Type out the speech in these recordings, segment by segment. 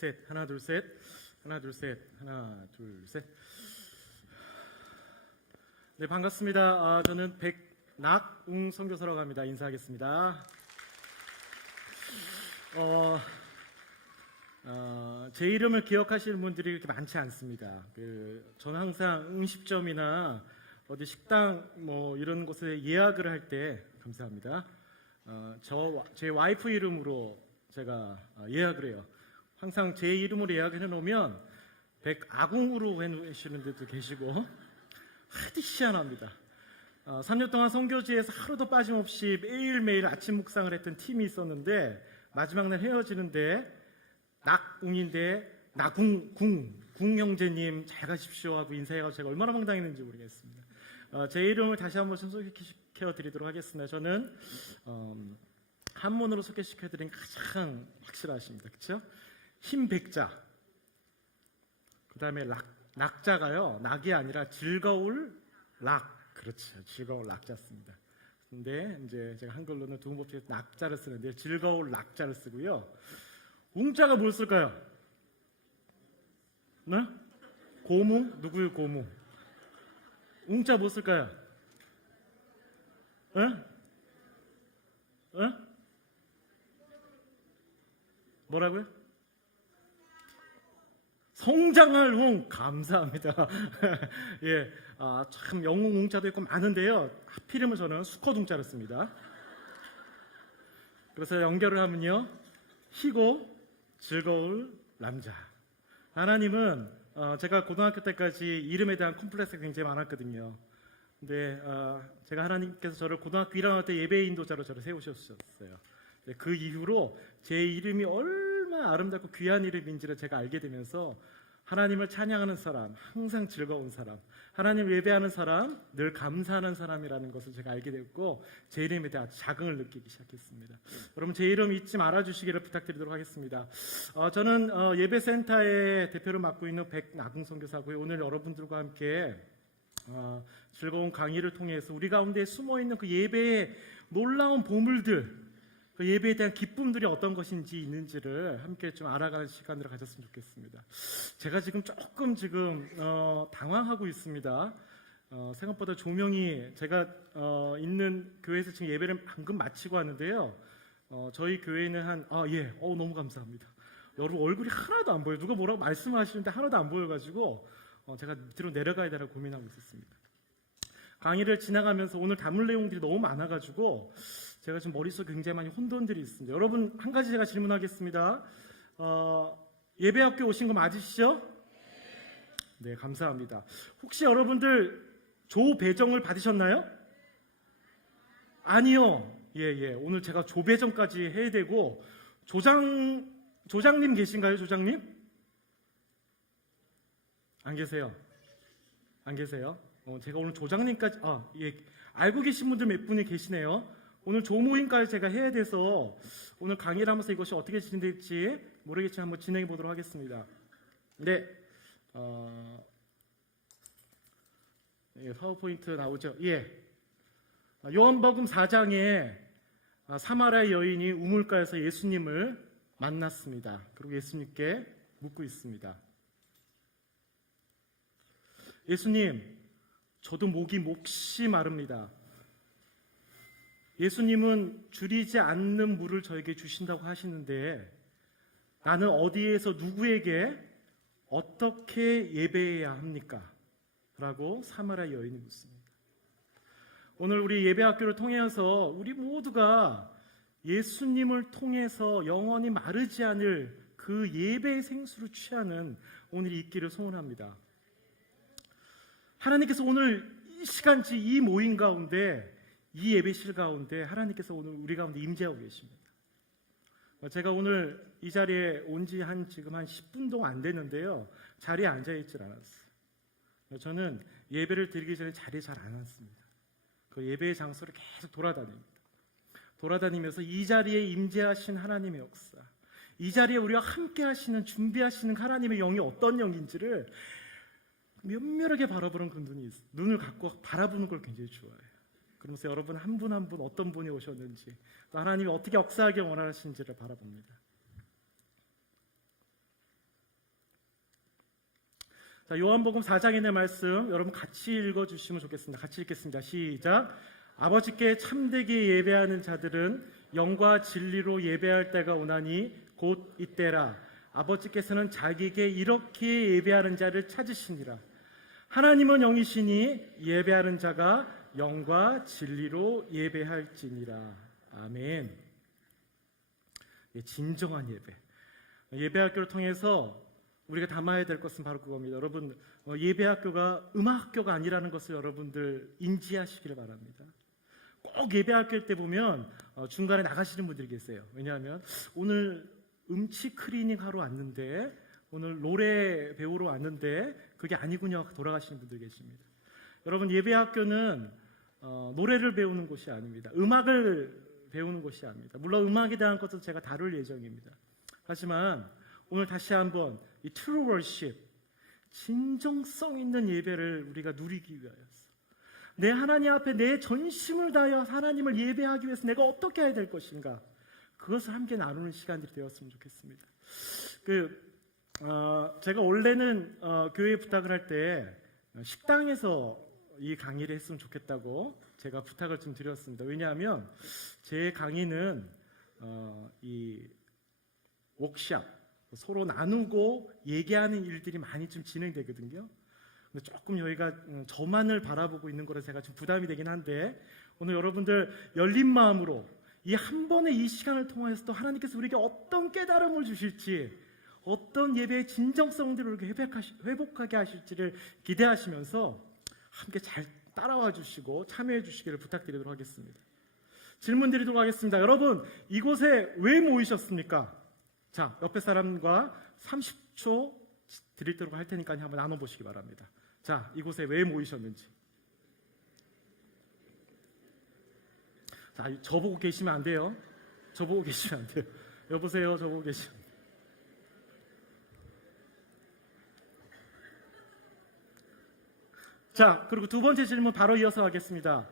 셋. 하나, 둘, 셋. 하나, 둘, 셋. 하나, 둘, 셋. 네, 반갑습니다. 저는 백낙웅 선교사라고 합니다. 인사하겠습니다. 제 이름을 기억하시는 분들이 그렇게 많지 않습니다. 저는 항상 음식점이나 어디 식당 뭐 이런 곳에 예약을 할 때 감사합니다. 제 와이프 이름으로 제가 예약을 해요. 항상 제 이름으로 예약을 해놓으면 백아궁으로 해놓으시는 분들도 계시고 하도 희한합니다. 3년 동안 선교지에서 하루도 빠짐없이 매일매일 아침 묵상을 했던 팀이 있었는데 마지막 날 헤어지는데 낙웅인데 궁 형제님 잘 가십시오 하고 인사해가지고 제가 얼마나 황당했는지 모르겠습니다. 제 이름을 다시 한번 소개시켜드리도록 하겠습니다. 저는 한문으로 소개시켜드린 가장 확실하십니다. 그렇죠? 힘백자, 그 다음에 낙자가요, 낙이 아니라 즐거울 락, 그렇죠, 즐거울 낙자습니다. 근데 이제 제가 한글로는 두음법칙에서 낙자를 쓰는데 즐거울 낙자를 쓰고요. 웅자가 뭘 쓸까요? 네? 고무? 누구의 고무? 웅자 뭐 쓸까요? 에? 에? 뭐라고요? 성장할 웅. 감사합니다. 예, 참 영웅 웅자도 있고 많은데요. 하필이면 저는 수컷 웅자를 씁니다. 그래서 연결을 하면요, 희고 즐거울 남자. 하나님은 제가 고등학교 때까지 이름에 대한 콤플렉스가 굉장히 많았거든요. 근데 제가 하나님께서 저를 고등학교 1학년 때 예배 인도자로 저를 세우셨어요. 그 이후로 제 이름이 얼마나 아름답고 귀한 이름인지를 제가 알게 되면서 하나님을 찬양하는 사람, 항상 즐거운 사람, 하나님을 예배하는 사람, 늘 감사하는 사람이라는 것을 제가 알게 됐고 제 이름에 대한 자긍을 느끼기 시작했습니다. 여러분, 제 이름 잊지 말아주시기를 부탁드리도록 하겠습니다. 저는 예배센터의 대표를 맡고 있는 백낙웅 선교사고요. 오늘 여러분들과 함께 즐거운 강의를 통해서 우리 가운데 숨어있는 그 예배의 놀라운 보물들, 그 예배에 대한 기쁨들이 어떤 것인지 있는지를 함께 좀 알아가는 시간을 가졌으면 좋겠습니다. 제가 지금 조금 당황하고 있습니다. 생각보다 조명이 제가 있는 교회에서 지금 예배를 방금 마치고 왔는데요. 저희 교회는 너무 감사합니다. 여러분 얼굴이 하나도 안 보여요. 누가 뭐라고 말씀하시는데 하나도 안 보여가지고 제가 밑으로 내려가야 되나 고민하고 있었습니다. 강의를 지나가면서 오늘 담을 내용들이 너무 많아가지고 제가 지금 머릿속에 굉장히 많이 혼돈들이 있습니다. 여러분, 한 가지 제가 질문하겠습니다. 예배학교 오신 거 맞으시죠? 네, 감사합니다. 혹시 여러분들 조배정을 받으셨나요? 아니요. 예. 오늘 제가 조배정까지 해야 되고 조장님 계신가요? 조장님? 안 계세요? 안 계세요? 제가 오늘 조장님까지 알고 계신 분들 몇 분이 계시네요. 오늘 조모임까지 제가 해야 돼서 오늘 강의를 하면서 이것이 어떻게 진행될지 모르겠지만 한번 진행해 보도록 하겠습니다. 네, 파워포인트 나오죠? 예. 요한복음 4장에 사마리아 여인이 우물가에서 예수님을 만났습니다. 그리고 예수님께 묻고 있습니다. 예수님, 저도 목이 몹시 마릅니다. 예수님은 줄이지 않는 물을 저에게 주신다고 하시는데 나는 어디에서 누구에게 어떻게 예배해야 합니까? 라고 사마리아 여인이 묻습니다. 오늘 우리 예배학교를 통해서 우리 모두가 예수님을 통해서 영원히 마르지 않을 그 예배의 생수를 취하는 오늘이 있기를 소원합니다. 하나님께서 오늘 이 시간치 이 모임 가운데 이 예배실 가운데 하나님께서 오늘 우리 가운데 임재하고 계십니다. 제가 오늘 이 자리에 온 지 지금 한 10분도 안 됐는데요. 자리에 앉아있질 않았어요. 저는 예배를 드리기 전에 자리에 잘 안 앉습니다. 그 예배의 장소를 계속 돌아다니면서 이 자리에 임재하신 하나님의 역사, 이 자리에 우리와 함께 하시는, 준비하시는 하나님의 영이 어떤 영인지를 면밀하게 바라보는 그 눈을 갖고 바라보는 걸 굉장히 좋아해요. 그러면서 여러분 한 분 한 분 어떤 분이 오셨는지, 또 하나님이 어떻게 역사하기 원하시는지를 바라봅니다. 자, 요한복음 4장에 있는 말씀 여러분 같이 읽어주시면 좋겠습니다. 같이 읽겠습니다. 시작. 아버지께 참되게 예배하는 자들은 영과 진리로 예배할 때가 오나니 곧 이때라. 아버지께서는 자기에게 이렇게 예배하는 자를 찾으시니라. 하나님은 영이시니 예배하는 자가 영과 진리로 예배할지니라. 아멘. 진정한 예배. 예배학교를 통해서 우리가 담아야 될 것은 바로 그겁니다. 여러분, 예배학교가 음악학교가 아니라는 것을 여러분들 인지하시기를 바랍니다. 꼭 예배학교 때 보면 중간에 나가시는 분들이 계세요. 왜냐하면 오늘 음치 클리닝 하러 왔는데, 오늘 노래 배우러 왔는데 그게 아니군요 돌아가시는 분들 계십니다. 여러분, 예배학교는 노래를 배우는 곳이 아닙니다. 음악을 배우는 곳이 아닙니다. 물론 음악에 대한 것도 제가 다룰 예정입니다. 하지만 오늘 다시 한번 이 true worship, 진정성 있는 예배를 우리가 누리기 위하여서 내 하나님 앞에 내 전심을 다하여 하나님을 예배하기 위해서 내가 어떻게 해야 될 것인가, 그것을 함께 나누는 시간들이 되었으면 좋겠습니다. 제가 원래는 교회에 부탁을 할 때 식당에서 이 강의를 했으면 좋겠다고 제가 부탁을 좀 드렸습니다. 왜냐하면 제 강의는 이 워크샵, 서로 나누고 얘기하는 일들이 많이 좀 진행되거든요. 근데 조금 여기가 저만을 바라보고 있는 거라 제가 좀 부담이 되긴 한데, 오늘 여러분들 열린 마음으로 이 한 번의 이 시간을 통해서 또 하나님께서 우리에게 어떤 깨달음을 주실지, 어떤 예배의 진정성들을 회복하게 하실지를 기대하시면서 함께 잘 따라와 주시고 참여해 주시기를 부탁드리도록 하겠습니다. 질문 드리도록 하겠습니다. 여러분, 이곳에 왜 모이셨습니까? 자, 옆에 사람과 30초 드리도록 할 테니까 한번 나눠보시기 바랍니다. 자, 이곳에 왜 모이셨는지. 자, 저보고 계시면 안 돼요. 저보고 계시면 안 돼요. 여보세요, 저보고 계시면. 자, 그리고 두 번째 질문 바로 이어서 하겠습니다.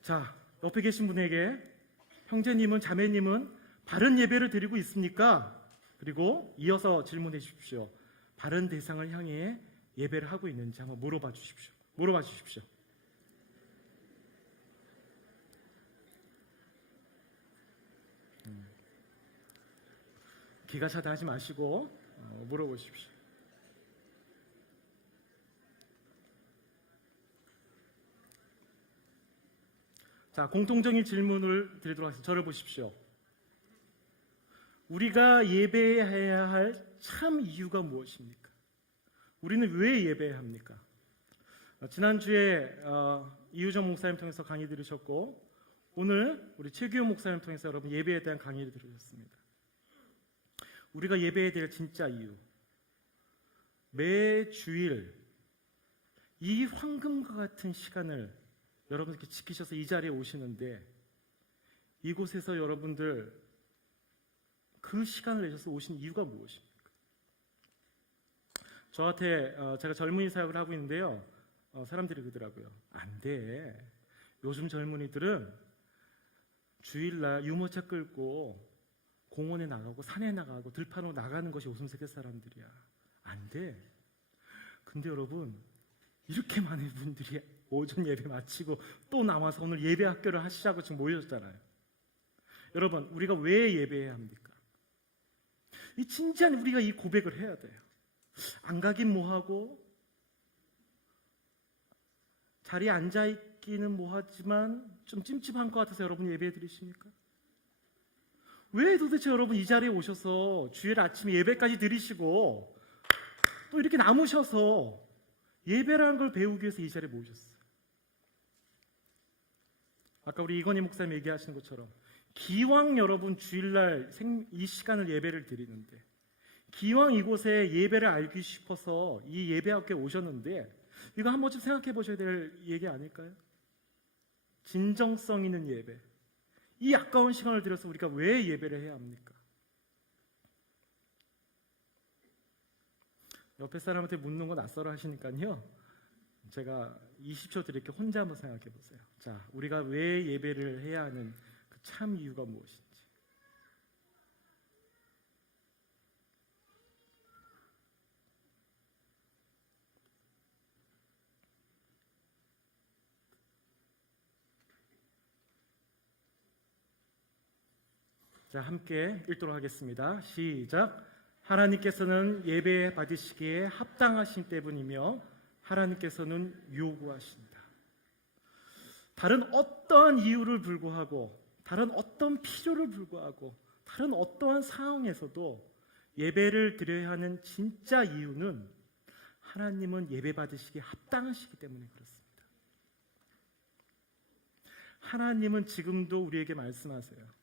자, 옆에 계신 분에게 형제님은, 자매님은 바른 예배를 드리고 있습니까? 그리고 이어서 질문해 주십시오. 바른 대상을 향해 예배를 하고 있는지 한번 물어봐 주십시오. 기가 차다 하지 마시고 물어보십시오. 자, 공통적인 질문을 드리도록 하겠습니다. 저를 보십시오. 우리가 예배해야 할 참 이유가 무엇입니까? 우리는 왜 예배해야 합니까? 지난주에 이우정 목사님 통해서 강의 들으셨고, 오늘 우리 최규호 목사님 통해서 여러분 예배에 대한 강의를 들으셨습니다. 우리가 예배해야 될 진짜 이유, 매 주일 이 황금과 같은 시간을 여러분들께 지키셔서 이 자리에 오시는데, 이곳에서 여러분들 그 시간을 내셔서 오신 이유가 무엇입니까? 저한테 제가 젊은이 사역을 하고 있는데요, 사람들이 그러더라고요. 안 돼. 요즘 젊은이들은 주일날 유모차 끌고 공원에 나가고 산에 나가고 들판으로 나가는 것이 웃음색의 사람들이야. 안 돼. 근데 여러분, 이렇게 많은 분들이 오전 예배 마치고 또 나와서 오늘 예배 학교를 하시자고 지금 모여졌잖아요. 여러분, 우리가 왜 예배해야 합니까? 이 진지한 우리가 이 고백을 해야 돼요. 안 가긴 뭐하고, 자리에 앉아있기는 뭐하지만 좀 찜찜한 것 같아서 여러분 예배 드리십니까? 왜 도대체 여러분 이 자리에 오셔서 주일 아침 예배까지 드리시고 또 이렇게 남으셔서 예배라는 걸 배우기 위해서 이 자리에 모으셨어요? 아까 우리 이건희 목사님 얘기하시는 것처럼 기왕 여러분 주일날 이 시간을 예배를 드리는데, 기왕 이곳에 예배를 알기 싶어서 이 예배학교에 오셨는데, 이거 한 번쯤 생각해 보셔야 될 얘기 아닐까요? 진정성 있는 예배, 이 아까운 시간을 들여서 우리가 왜 예배를 해야 합니까? 옆에 사람한테 묻는 거 낯설어 하시니까요, 제가 20초 드릴게요. 혼자 한번 생각해 보세요. 자, 우리가 왜 예배를 해야 하는 그 참 이유가 무엇인지. 자, 함께 읽도록 하겠습니다. 시작. 하나님께서는 예배 받으시기에 합당하신 때문이며 하나님께서는 요구하신다. 다른 어떠한 이유를 불구하고, 다른 어떤 필요를 불구하고, 다른 어떠한 상황에서도 예배를 드려야 하는 진짜 이유는 하나님은 예배 받으시기에 합당하시기 때문에 그렇습니다. 하나님은 지금도 우리에게 말씀하세요.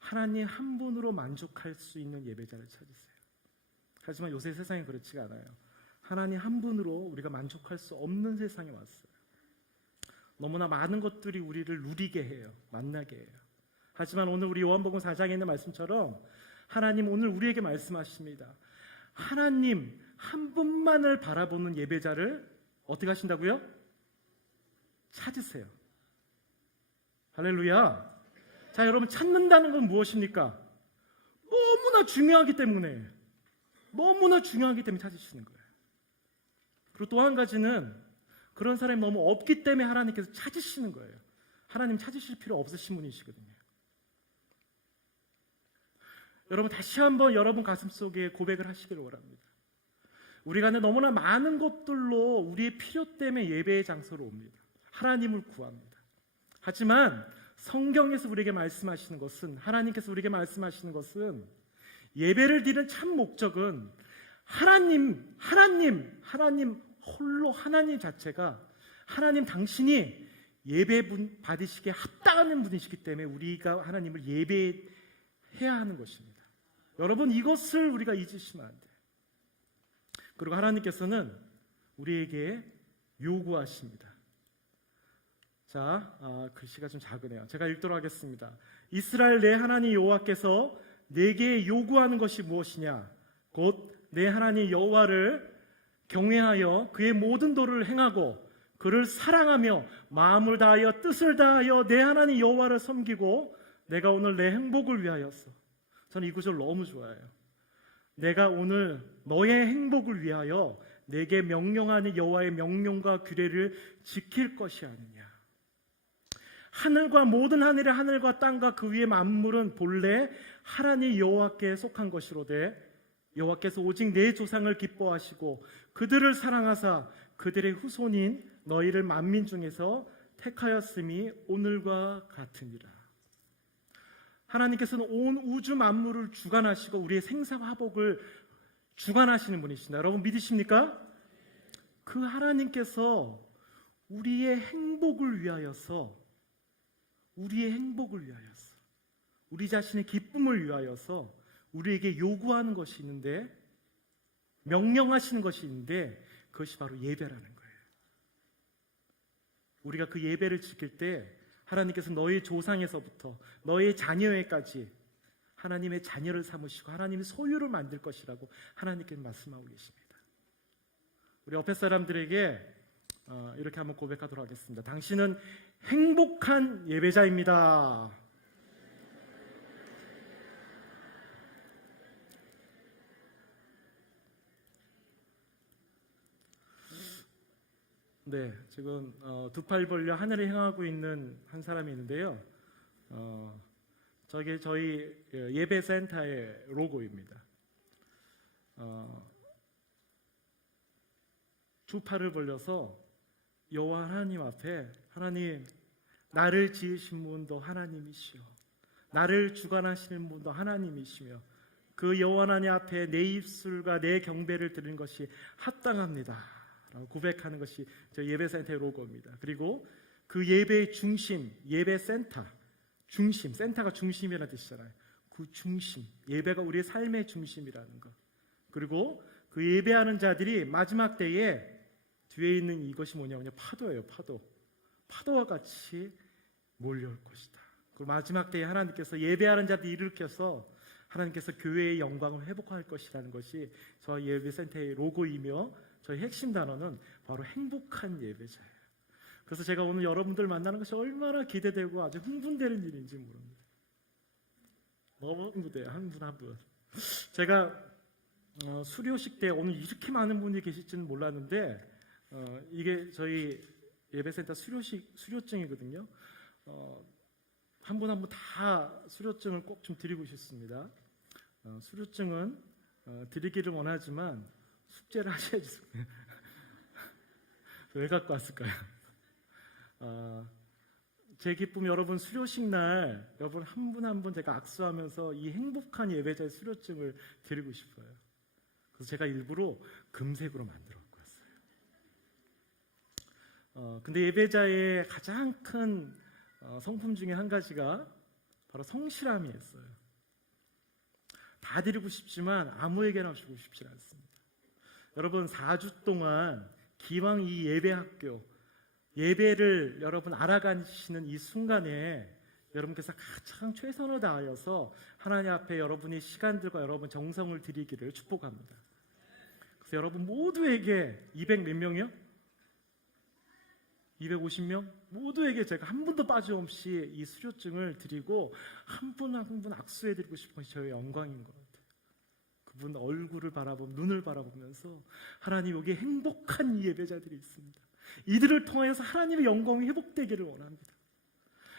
하나님 한 분으로 만족할 수 있는 예배자를 찾으세요. 하지만 요새 세상이 그렇지가 않아요. 하나님 한 분으로 우리가 만족할 수 없는 세상에 왔어요. 너무나 많은 것들이 우리를 누리게 해요. 만나게 해요. 하지만 오늘 우리 요한복음 4장에 있는 말씀처럼 하나님 오늘 우리에게 말씀하십니다. 하나님 한 분만을 바라보는 예배자를 어떻게 하신다고요? 찾으세요. 할렐루야. 자, 여러분, 찾는다는 건 무엇입니까? 너무나 중요하기 때문에 찾으시는 거예요. 그리고 또 한 가지는 그런 사람이 너무 없기 때문에 하나님께서 찾으시는 거예요. 하나님 찾으실 필요 없으신 분이시거든요. 여러분, 다시 한번 여러분 가슴속에 고백을 하시기를 원합니다. 우리가 너무나 많은 것들로 우리의 필요 때문에 예배의 장소로 옵니다. 하나님을 구합니다. 하지만 성경에서 우리에게 말씀하시는 것은, 하나님께서 우리에게 말씀하시는 것은 예배를 드리는 참 목적은 하나님 홀로 하나님 자체가, 하나님 당신이 예배 받으시기에 합당한 분이시기 때문에 우리가 하나님을 예배해야 하는 것입니다. 여러분, 이것을 우리가 잊으시면 안 돼요. 그리고 하나님께서는 우리에게 요구하십니다. 자, 글씨가 좀 작으네요. 제가 읽도록 하겠습니다. 이스라엘 내 하나님 여호와께서 내게 요구하는 것이 무엇이냐? 곧 내 하나님 여호와를 경외하여 그의 모든 도를 행하고 그를 사랑하며 마음을 다하여 뜻을 다하여 내 하나님 여호와를 섬기고 내가 오늘 내 행복을 위하여서. 저는 이 구절 너무 좋아해요. 내가 오늘 너의 행복을 위하여 내게 명령하는 여호와의 명령과 규례를 지킬 것이 아니냐. 하늘과 모든 하늘의 하늘과 땅과 그 위의 만물은 본래 하나님 여호와께 속한 것이로되 여호와께서 오직 내 조상을 기뻐하시고 그들을 사랑하사 그들의 후손인 너희를 만민 중에서 택하였음이 오늘과 같으니라. 하나님께서는 온 우주 만물을 주관하시고 우리의 생사화복을 주관하시는 분이십니다. 여러분 믿으십니까? 그 하나님께서 우리의 행복을 위하여서, 우리 자신의 기쁨을 위하여서 우리에게 요구하는 것이 있는데, 명령하시는 것이 있는데, 그것이 바로 예배라는 거예요. 우리가 그 예배를 지킬 때 하나님께서 너의 조상에서부터 너의 자녀에까지 하나님의 자녀를 삼으시고 하나님의 소유를 만들 것이라고 하나님께서 말씀하고 계십니다. 우리 옆에 사람들에게 이렇게 한번 고백하도록 하겠습니다. 당신은 행복한 예배자입니다. 네, 지금 두 팔 벌려 하늘을 향하고 있는 한 사람이 있는데요. 저게 저희 예배 센터의 로고입니다. 두 팔을 벌려서 여호와 하나님 앞에, 하나님, 나를 지으신 분도 하나님이시오, 나를 주관하시는 분도 하나님이시며 그 여호와 하나님 앞에 내 입술과 내 경배를 드리는 것이 합당합니다 라고 고백하는 것이 저희 예배센터의 로고입니다. 그리고 그 예배의 중심, 예배센터 중심, 센터가 중심이라는 뜻이잖아요. 그 중심, 예배가 우리의 삶의 중심이라는 것. 그리고 그 예배하는 자들이 마지막 때에 뒤에 있는 이것이 뭐냐면요, 파도예요. 파도와 같이 몰려올 것이다. 그리고 마지막 때에 하나님께서 예배하는 자들을 일으켜서 하나님께서 교회의 영광을 회복할 것이라는 것이 저희 예배센터의 로고이며 저희 핵심 단어는 바로 행복한 예배자예요. 그래서 제가 오늘 여러분들 만나는 것이 얼마나 기대되고 아주 흥분되는 일인지 모릅니다. 너무 흥분돼요. 한 분 한 분. 제가 수료식 때 오늘 이렇게 많은 분이 계실지는 몰랐는데 이게 저희 예배센터 수료증이거든요. 한 분 한 분 다 수료증을 꼭 좀 드리고 싶습니다. 수료증은 드리기를 원하지만 숙제를 하셔야지. 왜 갖고 왔을까요? 제 기쁨 여러분 수료식 날 여러분 한 분 한 분 제가 악수하면서 이 행복한 예배자의 수료증을 드리고 싶어요. 그래서 제가 일부러 금색으로 만들어 갖고 왔어요. 근데 예배자의 가장 큰 성품 중에 한 가지가 바로 성실함이 있어요. 다 드리고 싶지만 아무에게나 주고 싶지 않습니다. 여러분 4주 동안 기왕 이 예배학교 예배를 여러분 알아가시는 이 순간에 여러분께서 가장 최선을 다하여서 하나님 앞에 여러분의 시간들과 여러분 정성을 드리기를 축복합니다. 그래서 여러분 모두에게 200 몇 명이요? 250명? 모두에게 제가 한 분도 빠짐없이 이 수료증을 드리고 한 분 한 분 악수해드리고 싶은 것이 저의 영광인 것 같아요. 그분 얼굴을 바라보면 눈을 바라보면서 하나님 여기에 행복한 이 예배자들이 있습니다. 이들을 통하여서 하나님의 영광이 회복되기를 원합니다.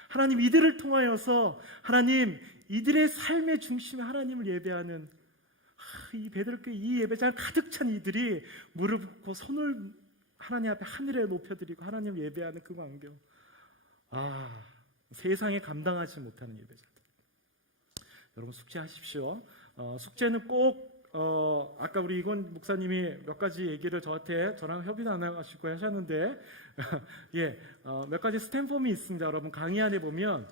하나님 이들을 통하여서 하나님 이들의 삶의 중심에 하나님을 예배하는 이 베드로교회 이 예배장 가득 찬 이들이 무릎 꿇고 손을 하나님 앞에 하늘에 높여드리고 하나님 예배하는 그 광경, 세상에 감당하지 못하는 예배자들. 여러분 숙제하십시오. 숙제는 꼭 아까 우리 이건 목사님이 몇 가지 얘기를 저랑 협의 나눠가시고 하셨는데 몇 가지 스탬폼이 있습니다. 여러분 강의 안에 보면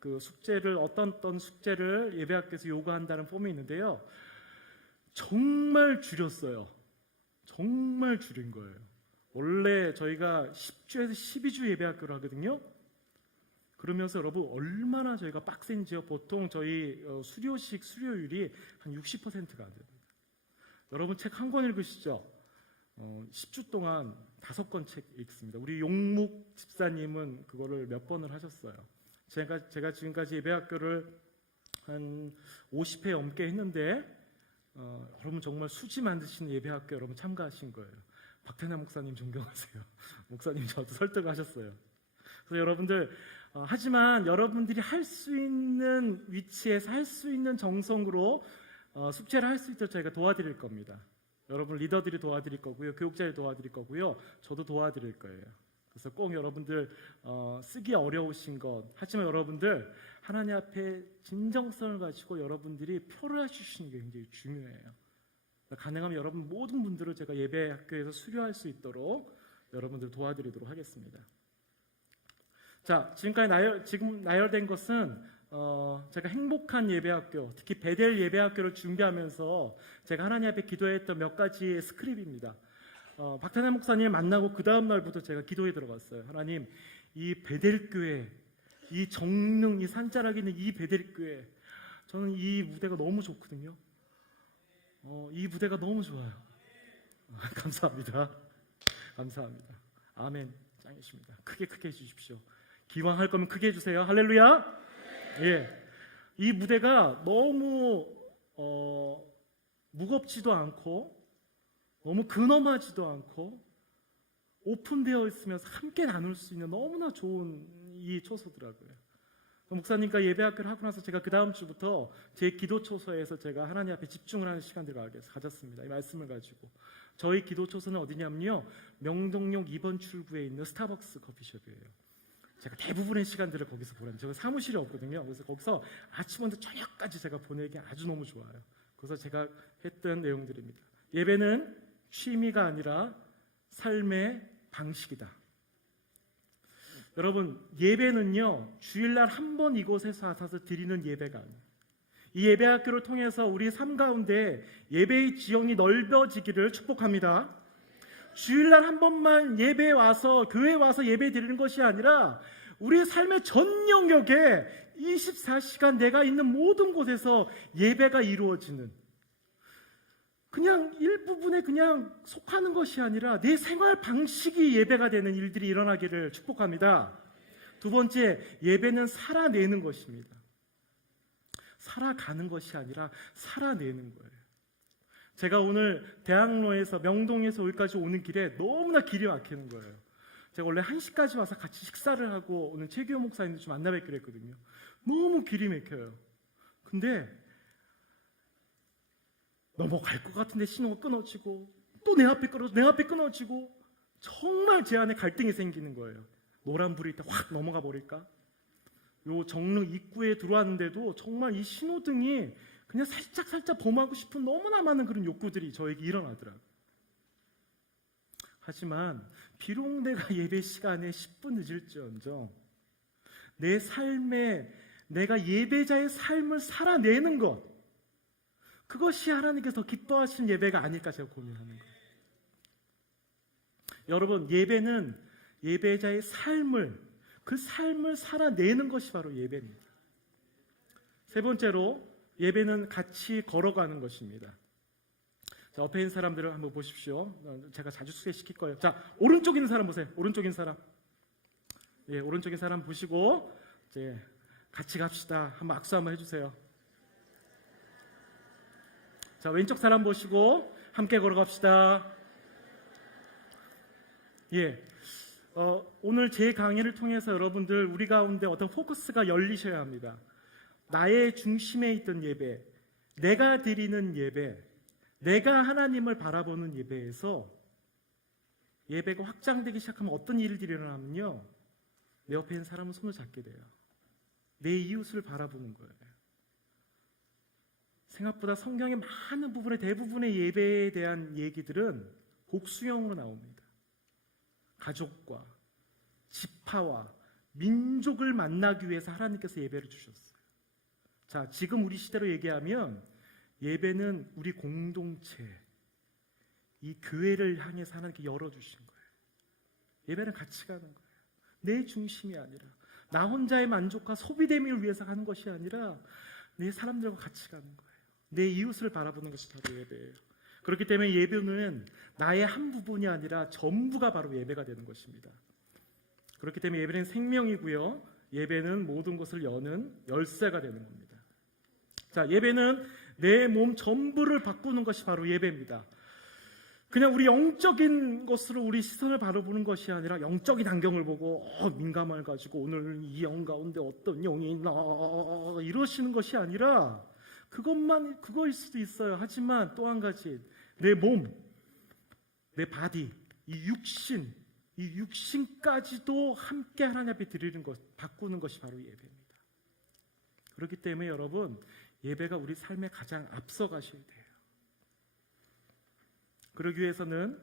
그 숙제를 어떤 숙제를 예배학교에서 요구한다는 폼이 있는데요. 정말 줄였어요. 정말 줄인 거예요. 원래 저희가 10주에서 12주 예배학교를 하거든요. 그러면서 여러분 얼마나 저희가 빡센지요. 보통 저희 수료식 수료율이 한 60%가 안 됩니다. 여러분 책 한 권 읽으시죠? 10주 동안 5권 책 읽습니다. 우리 용묵 집사님은 그거를 몇 번을 하셨어요. 제가 지금까지 예배학교를 한 50회 넘게 했는데 여러분 정말 수지 만드시는 예배학교 여러분 참가하신 거예요. 박태남 목사님 존경하세요. 목사님 저도 설득하셨어요. 그래서 여러분들 하지만 여러분들이 할 수 있는 위치에서 할 수 있는 정성으로 숙제를 할 수 있도록 저희가 도와드릴 겁니다. 여러분 리더들이 도와드릴 거고요. 교육자들이 도와드릴 거고요. 저도 도와드릴 거예요. 그래서 꼭 여러분들 쓰기 어려우신 것 하지만 여러분들 하나님 앞에 진정성을 가지고 여러분들이 표를 해주시는 게 굉장히 중요해요. 가능하면 여러분 모든 분들을 제가 예배학교에서 수료할 수 있도록 여러분들 도와드리도록 하겠습니다. 자, 지금 나열된 것은 제가 행복한 예배학교, 특히 베델 예배학교를 준비하면서 제가 하나님 앞에 기도했던 몇 가지의 스크립입니다. 박태남 목사님 만나고 그 다음 날부터 제가 기도에 들어갔어요. 하나님, 이 베델 교회, 이 정릉, 이 산자락에 있는 이 베델 교회, 저는 이 무대가 너무 좋거든요. 이 무대가 너무 좋아요. 감사합니다. 감사합니다. 아멘. 짱이십니다. 크게 해주십시오. 기왕 할 거면 크게 해주세요. 할렐루야. 예, 이 무대가 너무 무겁지도 않고 너무 근엄하지도 않고 오픈되어 있으면서 함께 나눌 수 있는 너무나 좋은 이 초소더라고요. 목사님과 예배학교를 하고 나서 제가 그 다음 주부터 제 기도 초소에서 제가 하나님 앞에 집중을 하는 시간들을 가졌습니다. 이 말씀을 가지고 저희 기도 초소는 어디냐면요, 명동역 2번 출구에 있는 스타벅스 커피숍이에요. 제가 대부분의 시간들을 거기서 보내요. 제가 사무실이 없거든요. 그래서 거기서 아침부터 저녁까지 제가 보내기 아주 너무 좋아요. 그래서 제가 했던 내용들입니다. 예배는 취미가 아니라 삶의 방식이다. 여러분, 예배는요, 주일날 한 번 이곳에서 와서 드리는 예배가 아니에요. 이 예배학교를 통해서 우리 삶 가운데 예배의 지형이 넓어지기를 축복합니다. 주일날 한 번만 예배에 와서, 교회에 와서 예배 드리는 것이 아니라 우리의 삶의 전 영역에 24시간 내가 있는 모든 곳에서 예배가 이루어지는, 그냥 일부분에 그냥 속하는 것이 아니라 내 생활 방식이 예배가 되는 일들이 일어나기를 축복합니다. 두 번째, 예배는 살아내는 것입니다. 살아가는 것이 아니라 살아내는 거예요. 제가 오늘 대학로에서 명동에서 여기까지 오는 길에 너무나 길이 막히는 거예요. 제가 원래 1시까지 와서 같이 식사를 하고 오늘 최규호 목사님도 좀 만나 뵙기로 했거든요. 너무 길이 막혀요. 근데 넘어갈 것 같은데 신호가 끊어지고 또 내 앞에 끊어지고 정말 제 안에 갈등이 생기는 거예요. 노란불이 있다 확 넘어가 버릴까? 요 정릉 입구에 들어왔는데도 정말 이 신호등이 그냥 살짝 범하고 싶은 너무나 많은 그런 욕구들이 저에게 일어나더라고요. 하지만 비록 내가 예배 시간에 10분 늦을지언정 내 삶에 내가 예배자의 삶을 살아내는 것, 그것이 하나님께서 기뻐하시는 예배가 아닐까 제가 고민하는 거예요. 여러분, 예배는 예배자의 삶을, 그 삶을 살아내는 것이 바로 예배입니다. 세 번째로 예배는 같이 걸어가는 것입니다. 자, 옆에 있는 사람들을 한번 보십시오. 제가 자주 소개시킬 거예요. 자, 오른쪽 있는 사람 보세요. 오른쪽 있는 사람. 예, 오른쪽 있는 사람 보시고 이제 같이 갑시다. 한번 악수 한번 해주세요. 자, 왼쪽 사람 보시고 함께 걸어갑시다. 예, 오늘 제 강의를 통해서 여러분들 우리 가운데 어떤 포커스가 열리셔야 합니다. 나의 중심에 있던 예배, 내가 드리는 예배, 내가 하나님을 바라보는 예배에서 예배가 확장되기 시작하면 어떤 일들이 일어나면요, 내 옆에 있는 사람은 손을 잡게 돼요. 내 이웃을 바라보는 거예요. 생각보다 성경의 많은 부분의 대부분의 예배에 대한 얘기들은 복수형으로 나옵니다. 가족과 지파와 민족을 만나기 위해서 하나님께서 예배를 주셨어요. 자, 지금 우리 시대로 얘기하면 예배는 우리 공동체, 이 교회를 향해서 하나님께 열어주신 거예요. 예배는 같이 가는 거예요. 내 중심이 아니라 나 혼자의 만족과 소비됨을 위해서 하는 것이 아니라 내 사람들과 같이 가는 거예요. 내 이웃을 바라보는 것이 바로 예배예요. 그렇기 때문에 예배는 나의 한 부분이 아니라 전부가 바로 예배가 되는 것입니다. 그렇기 때문에 예배는 생명이고요, 예배는 모든 것을 여는 열쇠가 되는 겁니다. 자, 예배는 내 몸 전부를 바꾸는 것이 바로 예배입니다. 그냥 우리 영적인 것으로 우리 시선을 바라보는 것이 아니라 영적인 안경을 보고 민감을 가지고 오늘 이 영 가운데 어떤 영이 있나 이러시는 것이 아니라 그거일 수도 있어요. 하지만 또 한 가지, 내 몸, 내 바디, 이 육신까지도 함께 하나님 앞에 드리는 것, 바꾸는 것이 바로 예배입니다. 그렇기 때문에 여러분, 예배가 우리 삶에 가장 앞서가셔야 돼요. 그러기 위해서는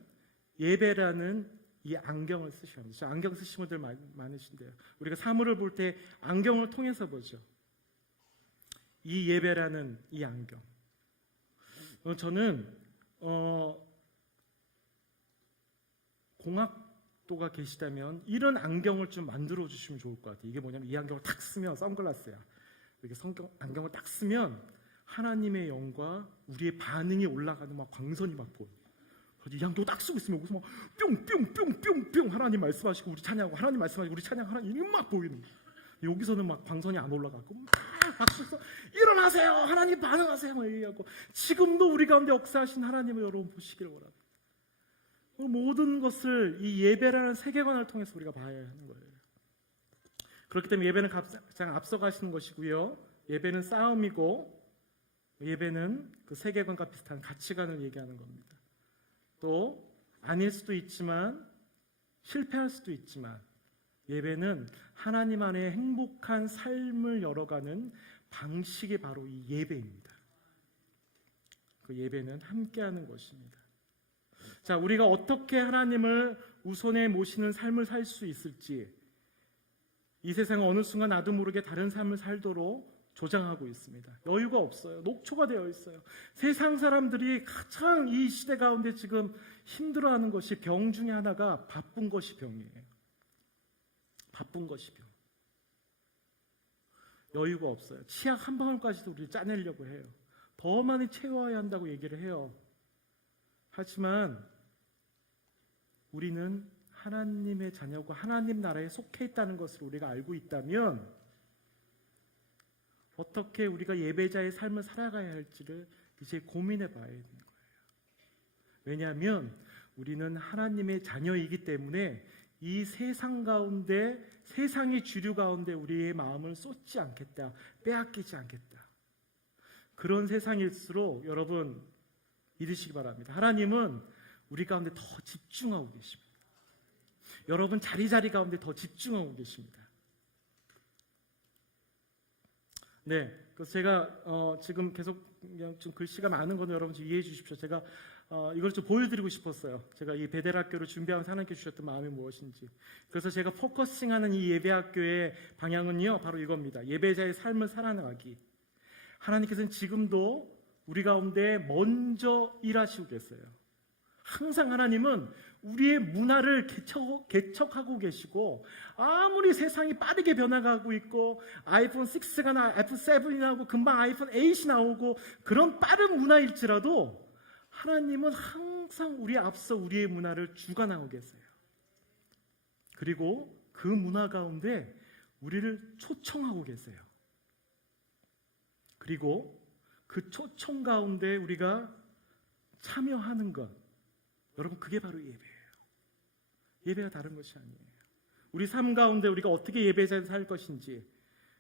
예배라는 이 안경을 쓰셔야 합니다. 안경 쓰신 분들 많으신데요. 우리가 사물을 볼 때 안경을 통해서 보죠. 이 예배라는 이 안경. 저는 공학도가 계시다면 이런 안경을 좀 만들어 주시면 좋을 것 같아요. 이게 뭐냐면 이 안경을 딱 쓰면, 선글라스야. 이렇게 안경을 딱 쓰면 하나님의 영과 우리의 반응이 올라가는 막 광선이 막 보여. 이 안경 딱 쓰고 있으면 여기서 막 뿅뿅뿅뿅뿅 하나님 말씀하시고 우리 찬양하고, 하나님 말씀하시고 우리 찬양, 하나님 막 보이는 거예요. 여기서는 막 광선이 안 올라가고 막 박수쳐 일어나세요, 하나님 반응하세요 막 얘기하고, 지금도 우리 가운데 역사하신 하나님을 여러분 보시길 원합니다. 모든 것을 이 예배라는 세계관을 통해서 우리가 봐야 하는 거예요. 그렇기 때문에 예배는 가장 앞서가시는 것이고요, 예배는 싸움이고, 예배는 그 세계관과 비슷한 가치관을 얘기하는 겁니다. 또 아닐 수도 있지만, 실패할 수도 있지만, 예배는 하나님 안에 행복한 삶을 열어가는 방식이 바로 이 예배입니다. 그 예배는 함께하는 것입니다. 자, 우리가 어떻게 하나님을 우선에 모시는 삶을 살 수 있을지, 이 세상은 어느 순간 나도 모르게 다른 삶을 살도록 조장하고 있습니다. 여유가 없어요. 녹초가 되어 있어요. 세상 사람들이 가장 이 시대 가운데 지금 힘들어하는 것이, 병 중에 하나가 바쁜 것이 병이에요. 바쁜 것이 병. 여유가 없어요. 치약 한 방울까지도 우리를 짜내려고 해요. 더 많이 채워야 한다고 얘기를 해요. 하지만 우리는 하나님의 자녀고 하나님 나라에 속해 있다는 것을 우리가 알고 있다면 어떻게 우리가 예배자의 삶을 살아가야 할지를 이제 고민해 봐야 되는 거예요. 왜냐하면 우리는 하나님의 자녀이기 때문에 이 세상 가운데, 세상의 주류 가운데 우리의 마음을 쏟지 않겠다, 빼앗기지 않겠다. 그런 세상일수록 여러분 믿으시기 바랍니다. 하나님은 우리 가운데 더 집중하고 계십니다. 여러분 자리 가운데 더 집중하고 계십니다. 네, 그래서 제가 지금 계속 그냥 좀 글씨가 많은 거는 여러분 좀 이해해 주십시오. 제가 이걸 좀 보여드리고 싶었어요. 제가 이 베델학교를 준비하면서 하나님께 주셨던 마음이 무엇인지. 그래서 제가 포커싱하는 이 예배학교의 방향은요, 바로 이겁니다. 예배자의 삶을 살아나가기. 하나님께서는 지금도 우리 가운데 먼저 일하시고 계세요. 항상 하나님은 우리의 문화를 개척하고 계시고, 아무리 세상이 빠르게 변화가고 있고 아이폰 6가 아이폰 7이 나오고 금방 아이폰 8이 나오고 그런 빠른 문화일지라도 하나님은 항상 우리 앞서 우리의 문화를 주관하고 계세요. 그리고 그 문화 가운데 우리를 초청하고 계세요. 그리고 그 초청 가운데 우리가 참여하는 것, 여러분 그게 바로 예배예요. 예배가 다른 것이 아니에요. 우리 삶 가운데 우리가 어떻게 예배자를 살 것인지,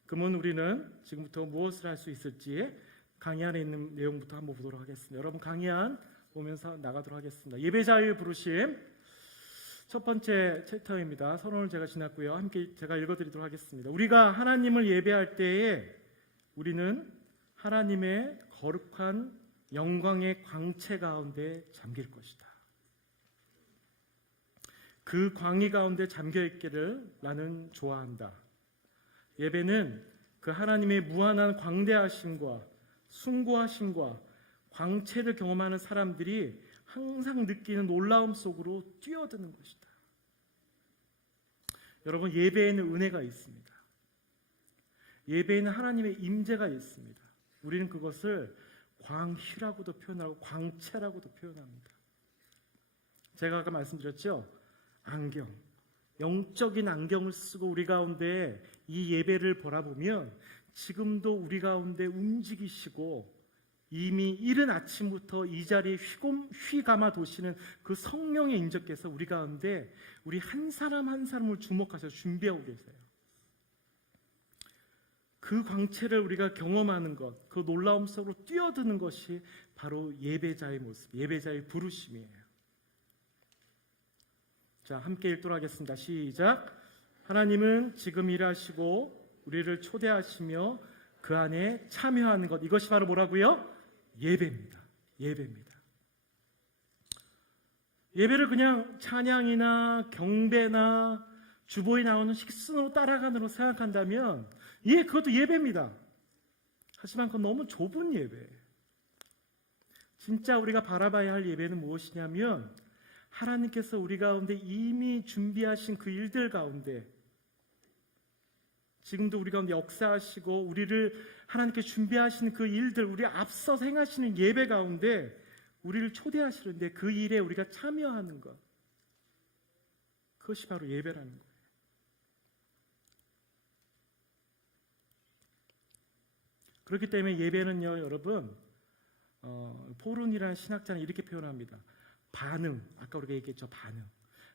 그러면 우리는 지금부터 무엇을 할 수 있을지 강의 안에 있는 내용부터 한번 보도록 하겠습니다. 여러분 강의 안 보면서 나가도록 하겠습니다. 예배자의 부르심 첫 번째 챕터입니다. 서론을 제가 지났고요. 함께 제가 읽어드리도록 하겠습니다. 우리가 하나님을 예배할 때에 우리는 하나님의 거룩한 영광의 광채 가운데 잠길 것이다. 그 광희 가운데 잠겨있기를 나는 좋아한다. 예배는 그 하나님의 무한한 광대하심과 숭고하심과 광채를 경험하는 사람들이 항상 느끼는 놀라움 속으로 뛰어드는 것이다. 여러분, 예배에는 은혜가 있습니다. 예배에는 하나님의 임재가 있습니다. 우리는 그것을 광희라고도 표현하고 광채라고도 표현합니다. 제가 아까 말씀드렸죠? 안경, 영적인 안경을 쓰고 우리 가운데 이 예배를 바라보면 지금도 우리 가운데 움직이시고 이미 이른 아침부터 이 자리에 휘감아 도시는 그 성령의 인적께서 우리 가운데 우리 한 사람 한 사람을 주목하셔서 준비하고 계세요. 그 광채를 우리가 경험하는 것, 그 놀라움 속으로 뛰어드는 것이 바로 예배자의 모습, 예배자의 부르심이에요. 자, 함께 읽도록 하겠습니다. 시작. 하나님은 지금 일하시고 우리를 초대하시며 그 안에 참여하는 것, 이것이 바로 뭐라고요? 예배입니다. 예배입니다. 예배를 그냥 찬양이나 경배나 주보에 나오는 식순으로 따라가는 생각한다면 그것도 예배입니다. 하지만 그건 너무 좁은 예배예요. 진짜 우리가 바라봐야 할 예배는 무엇이냐면 하나님께서 우리 가운데 이미 준비하신 그 일들 가운데 지금도 우리 가운데 역사하시고 우리를 하나님께 준비하신 그 일들, 우리 앞서 행하시는 예배 가운데 우리를 초대하시는데 그 일에 우리가 참여하는 것, 그것이 바로 예배라는 거예요. 그렇기 때문에 예배는요, 여러분, 포룬이라는 신학자는 이렇게 표현합니다. 반응, 아까 우리가 얘기했죠. 반응.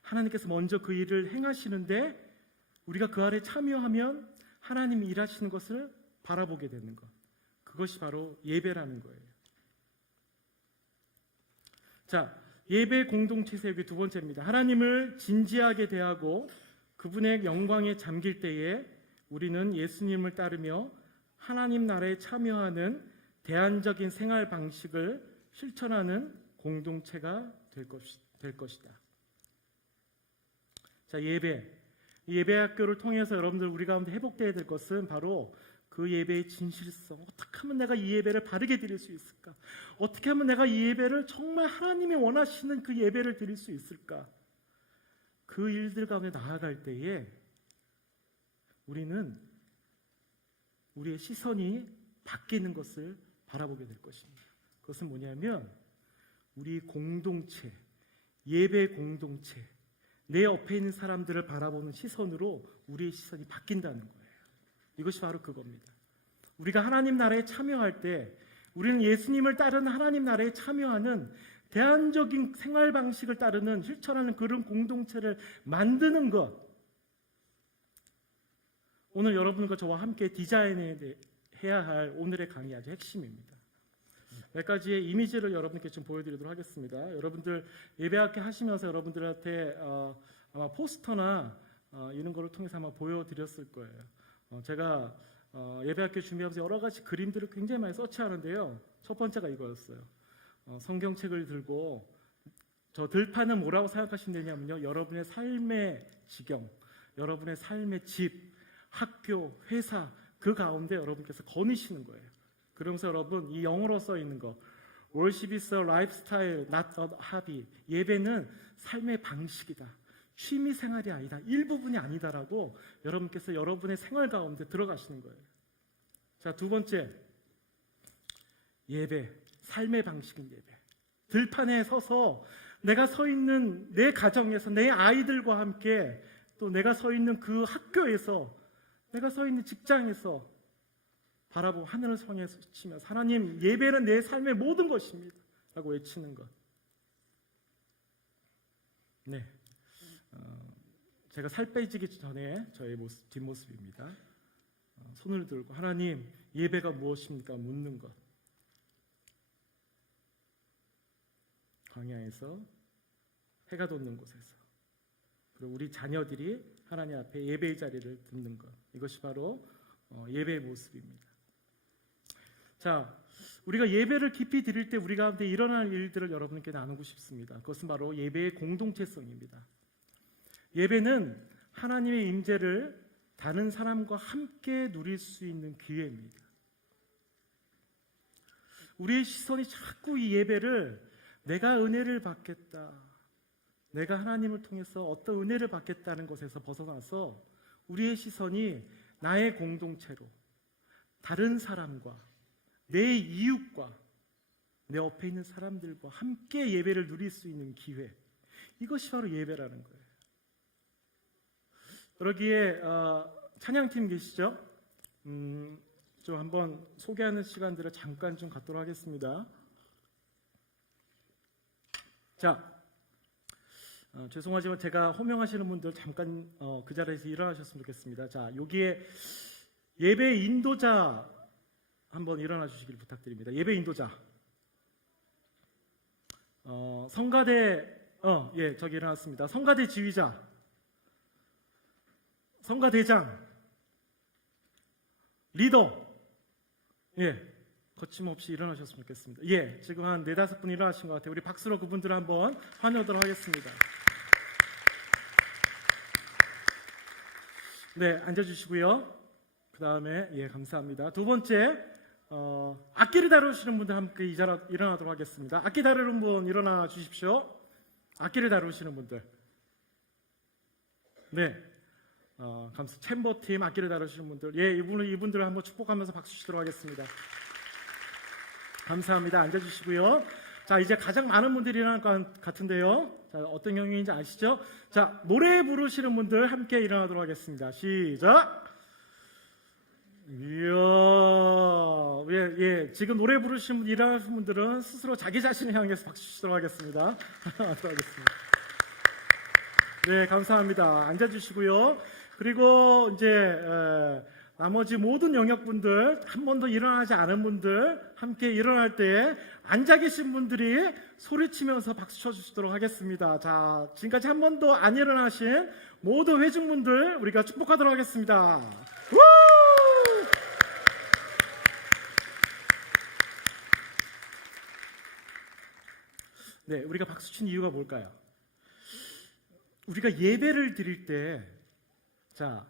하나님께서 먼저 그 일을 행하시는데 우리가 그 아래 참여하면 하나님이 일하시는 것을 바라보게 되는 것, 그것이 바로 예배라는 거예요. 자, 예배 공동체 세우기 두 번째입니다. 하나님을 진지하게 대하고 그분의 영광에 잠길 때에 우리는 예수님을 따르며 하나님 나라에 참여하는 대안적인 생활 방식을 실천하는 공동체가 될 것이다. 자, 예배학교를 통해서 여러분들 우리 가운데 회복되어야 될 것은 바로 그 예배의 진실성. 어떻게 하면 내가 이 예배를 바르게 드릴 수 있을까? 어떻게 하면 내가 이 예배를 정말 하나님이 원하시는 그 예배를 드릴 수 있을까? 그 일들 가운데 나아갈 때에 우리는 우리의 시선이 바뀌는 것을 바라보게 될 것입니다. 그것은 뭐냐면 우리 공동체, 예배 공동체, 내 옆에 있는 사람들을 바라보는 시선으로 우리의 시선이 바뀐다는 거예요. 이것이 바로 그겁니다. 우리가 하나님 나라에 참여할 때 우리는 예수님을 따르는 하나님 나라에 참여하는 대안적인 생활 방식을 따르는 실천하는 그런 공동체를 만드는 것. 오늘 여러분과 저와 함께 디자인해야 할 오늘의 강의 아주 핵심입니다. 몇 가지의 이미지를 여러분께 좀 보여드리도록 하겠습니다. 여러분들 예배학교 하시면서 여러분들한테 아마 포스터나 이런 거를 통해서 아마 보여드렸을 거예요. 제가 예배학교 준비하면서 여러 가지 그림들을 굉장히 많이 서치하는데요. 첫 번째가 이거였어요. 성경책을 들고 저 들판은 뭐라고 생각하시느냐면요, 여러분의 삶의 지경, 여러분의 삶의 집, 학교, 회사 그 가운데 여러분께서 거니시는 거예요. 그러면서 여러분 이 영어로 써 있는 거 Worship is a lifestyle, not a hobby. 예배는 삶의 방식이다. 취미 생활이 아니다. 일부분이 아니다라고 여러분께서 여러분의 생활 가운데 들어가시는 거예요. 자, 두 번째, 예배, 삶의 방식인 예배. 들판에 서서 내가 서 있는 내 가정에서 내 아이들과 함께 또 내가 서 있는 그 학교에서 내가 서 있는 직장에서 바라보고 하늘을 성에 치면서 하나님, 예배는 내 삶의 모든 것입니다 라고 외치는 것. 네, 제가 살 빼지기 전에 저의 뒷모습입니다. 손을 들고 하나님, 예배가 무엇입니까? 묻는 것. 광야에서 해가 돋는 곳에서, 그리고 우리 자녀들이 하나님 앞에 예배의 자리를 듣는 것. 이것이 바로 예배의 모습입니다. 자, 우리가 예배를 깊이 드릴 때 우리 가운데 일어날 일들을 여러분께 나누고 싶습니다. 그것은 바로 예배의 공동체성입니다. 예배는 하나님의 임재를 다른 사람과 함께 누릴 수 있는 기회입니다. 우리의 시선이 자꾸 이 예배를 내가 은혜를 받겠다, 내가 하나님을 통해서 어떤 은혜를 받겠다는 것에서 벗어나서 우리의 시선이 나의 공동체로, 다른 사람과, 내 이웃과, 내 옆에 있는 사람들과 함께 예배를 누릴 수 있는 기회, 이것이 바로 예배라는 거예요. 여기에 찬양팀 계시죠? 좀 한번 소개하는 시간들을 잠깐 좀 갖도록 하겠습니다. 자, 죄송하지만 제가 호명하시는 분들 잠깐 그 자리에서 일어나셨으면 좋겠습니다. 자, 여기에 예배 인도자 한번 일어나 주시길 부탁드립니다. 예배 인도자. 성가대 예, 저기 일어났습니다. 성가대 지휘자, 성가대장, 리더. 예, 거침없이 일어나셨으면 좋겠습니다. 예, 지금 한 4-5분 일어나신 것 같아요. 우리 박수로 그분들 한번 환영하도록 하겠습니다. 네, 앉아주시고요. 그 다음에 예, 감사합니다. 두 번째, 악기를 다루시는 분들 함께 일어나도록 하겠습니다. 악기 다루는 분 일어나 주십시오. 악기를 다루시는 분들. 네, 챔버팀 악기를 다루시는 분들, 예, 이분들을 한번 축복하면서 박수 치도록 하겠습니다. 감사합니다. 앉아주시고요. 자, 이제 가장 많은 분들이 일어날 것 같은데요. 자, 어떤 경우인지 아시죠? 자, 노래 부르시는 분들 함께 일어나도록 하겠습니다. 시작. 이야, 예, 지금 노래 부르시는 분, 일어나시는 분들은 스스로 자기 자신을 향해서 박수 치도록 하겠습니다. 하겠습니다. 네, 감사합니다. 앉아주시고요. 그리고 이제 나머지 모든 영역분들, 한 번도 일어나지 않은 분들 함께 일어날 때 앉아 계신 분들이 소리치면서 박수 쳐주시도록 하겠습니다. 자, 지금까지 한 번도 안 일어나신 모든 회중분들 우리가 축복하도록 하겠습니다. 우! 네, 우리가 박수 친 이유가 뭘까요? 우리가 예배를 드릴 때, 자,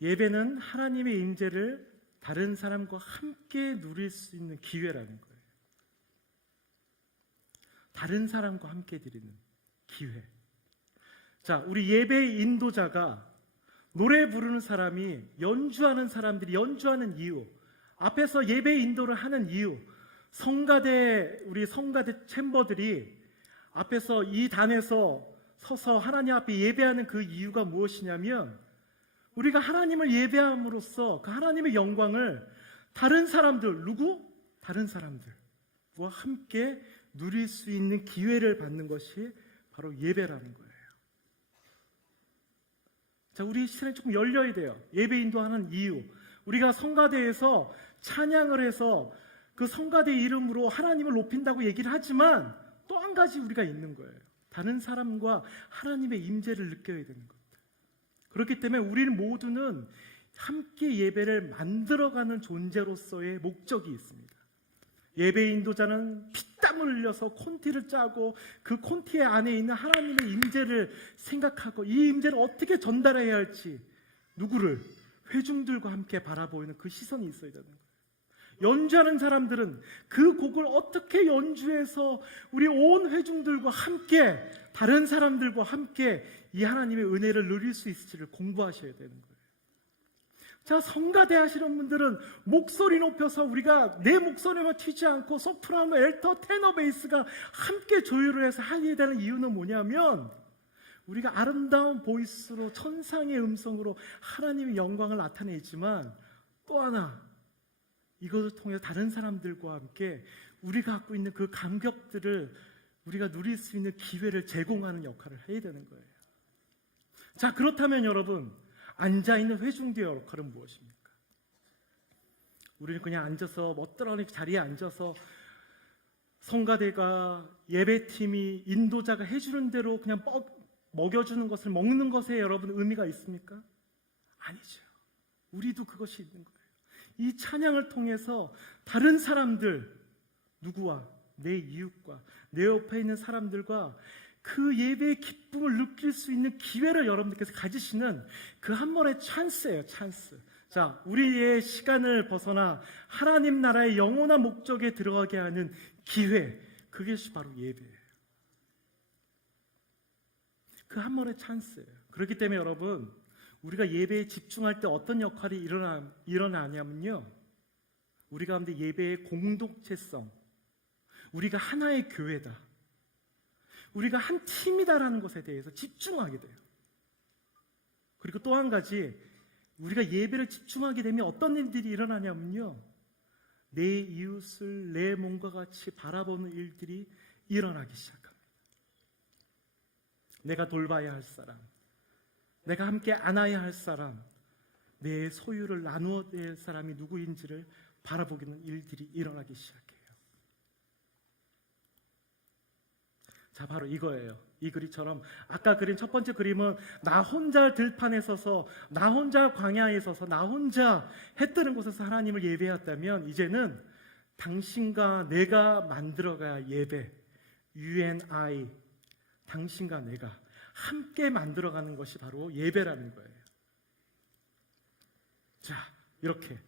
예배는 하나님의 임재를 다른 사람과 함께 누릴 수 있는 기회라는 거예요. 다른 사람과 함께 드리는 기회. 자, 우리 예배의 인도자가 노래 부르는 사람이 연주하는 사람들이 연주하는 이유, 앞에서 예배 인도를 하는 이유, 우리 성가대 챔버들이 앞에서 이 단에서 서서 하나님 앞에 예배하는 그 이유가 무엇이냐면, 우리가 하나님을 예배함으로써 그 하나님의 영광을 다른 사람들, 다른 사람들과 함께 누릴 수 있는 기회를 받는 것이 바로 예배라는 거예요. 자, 우리 시선이 조금 열려야 돼요. 예배 인도하는 이유. 우리가 성가대에서 찬양을 해서 그 성가대 이름으로 하나님을 높인다고 얘기를 하지만 또 한 가지 우리가 있는 거예요. 다른 사람과 하나님의 임재를 느껴야 되는 것. 그렇기 때문에 우리는 모두는 함께 예배를 만들어가는 존재로서의 목적이 있습니다. 예배 인도자는 피땀을 흘려서 콘티를 짜고 그 콘티 안에 있는 하나님의 임재를 생각하고 이 임재를 어떻게 전달해야 할지 누구를 회중들과 함께 바라보이는 그 시선이 있어야 되는 거예요. 연주하는 사람들은 그 곡을 어떻게 연주해서 우리 온 회중들과 함께 다른 사람들과 함께 이 하나님의 은혜를 누릴 수 있을지를 공부하셔야 되는 거예요. 자, 성가대 하시는 분들은 목소리 높여서 우리가 내 목소리만 튀지 않고 소프라노, 엘터, 테너, 베이스가 함께 조율을 해서 하게 되는 이유는 뭐냐면 우리가 아름다운 보이스로 천상의 음성으로 하나님의 영광을 나타내지만 또 하나 이것을 통해 다른 사람들과 함께 우리가 갖고 있는 그 감격들을 우리가 누릴 수 있는 기회를 제공하는 역할을 해야 되는 거예요. 자, 그렇다면 여러분 앉아있는 회중들의 역할은 무엇입니까? 우리는 그냥 앉아서 멋들어가는 자리에 앉아서 성가대가 예배팀이 인도자가 해주는 대로 그냥 먹여주는 것을 먹는 것에 여러분 의미가 있습니까? 아니죠. 우리도 그것이 있는 거예요. 이 찬양을 통해서 다른 사람들, 누구와 내 이웃과 내 옆에 있는 사람들과 그 예배의 기쁨을 느낄 수 있는 기회를 여러분들께서 가지시는 그 한 번의 찬스예요. 찬스. 자, 우리의 시간을 벗어나 하나님 나라의 영원한 목적에 들어가게 하는 기회, 그것이 바로 예배예요. 그 한 번의 찬스예요. 그렇기 때문에 여러분 우리가 예배에 집중할 때 어떤 역할이 일어나냐면요, 우리 가운데 예배의 공동체성, 우리가 하나의 교회다, 우리가 한 팀이다라는 것에 대해서 집중하게 돼요. 그리고 또 한 가지, 우리가 예배를 집중하게 되면 어떤 일들이 일어나냐면요, 내 이웃을 내 몸과 같이 바라보는 일들이 일어나기 시작합니다. 내가 돌봐야 할 사람, 내가 함께 안아야 할 사람, 내 소유를 나누어야 될 사람이 누구인지를 바라보기는 일들이 일어나기 시작해요. 자, 바로 이거예요. 이 그림처럼 아까 그린 첫 번째 그림은 나 혼자 들판에 서서, 나 혼자 광야에 서서, 나 혼자 해 뜨는 곳에서 하나님을 예배했다면, 이제는 당신과 내가 만들어가야 예배, you and I, 당신과 내가 함께 만들어가는 것이 바로 예배라는 거예요. 자, 이렇게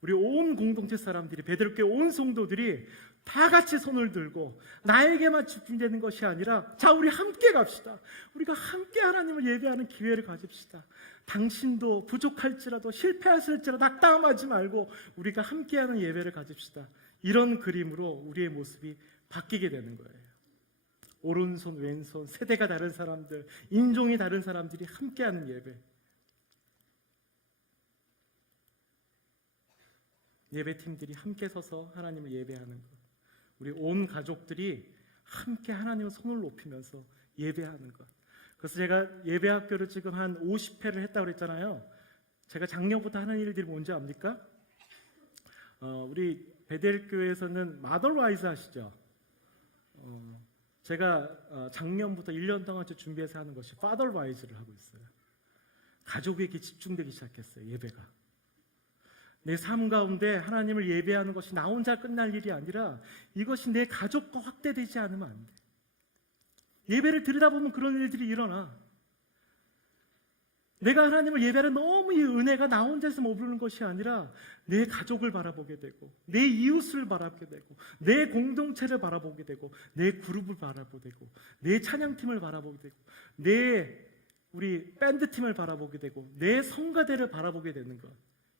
우리 온 공동체 사람들이, 베드로교회 온 성도들이 다 같이 손을 들고 나에게만 집중되는 것이 아니라, 자, 우리 함께 갑시다. 우리가 함께 하나님을 예배하는 기회를 가집시다. 당신도 부족할지라도, 실패하실지라도 낙담하지 말고 우리가 함께하는 예배를 가집시다. 이런 그림으로 우리의 모습이 바뀌게 되는 거예요. 오른손, 왼손, 세대가 다른 사람들, 인종이 다른 사람들이 함께하는 예배. 예배팀들이 함께 서서 하나님을 예배하는 것. 우리 온 가족들이 함께 하나님의 손을 높이면서 예배하는 것. 그래서 제가 예배학교를 지금 한 50회를 했다고 그랬잖아요. 제가 작년부터 하는 일들이 뭔지 압니까? 우리 베델교회에서는 마더와이즈 아시죠? 제가 작년부터 1년 동안 준비해서 하는 것이 파더와이즈를 하고 있어요. 가족에게 집중되기 시작했어요. 예배가. 내 삶 가운데 하나님을 예배하는 것이 나 혼자 끝날 일이 아니라 이것이 내 가족과 확대되지 않으면 안 돼. 예배를 드리다 보면 그런 일들이 일어나. 내가 하나님을 예배하는 너무 이 은혜가 나 혼자서 머무르는 것이 아니라 내 가족을 바라보게 되고, 내 이웃을 바라보게 되고, 내 공동체를 바라보게 되고, 내 그룹을 바라보게 되고, 내 찬양팀을 바라보게 되고, 내 우리 밴드팀을 바라보게 되고, 내 성가대를 바라보게 되는 것.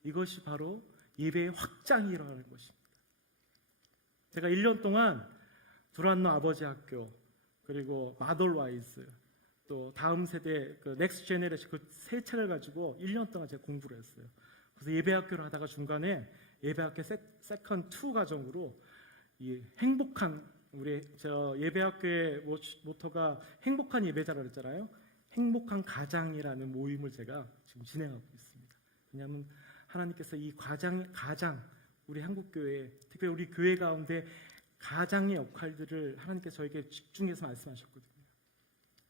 이것이 바로 예배의 확장이 일어나는 것입니다. 제가 1년 동안 두란노 아버지 학교, 그리고 마돌와이즈, 또 다음 세대 그 넥스트 제네레이션, 그 세 책을 가지고 1년 동안 제가 공부를 했어요. 그래서 예배학교를 하다가 중간에 예배학교 세컨 2 과정으로 이 행복한 우리 저 예배학교의 모토가 행복한 예배자라 그랬잖아요. 행복한 가장이라는 모임을 제가 지금 진행하고 있습니다. 왜냐하면 하나님께서 이 가장 우리 한국교회, 특별히 우리 교회 가운데 가장의 역할들을 하나님께서 저에게 집중해서 말씀하셨거든요.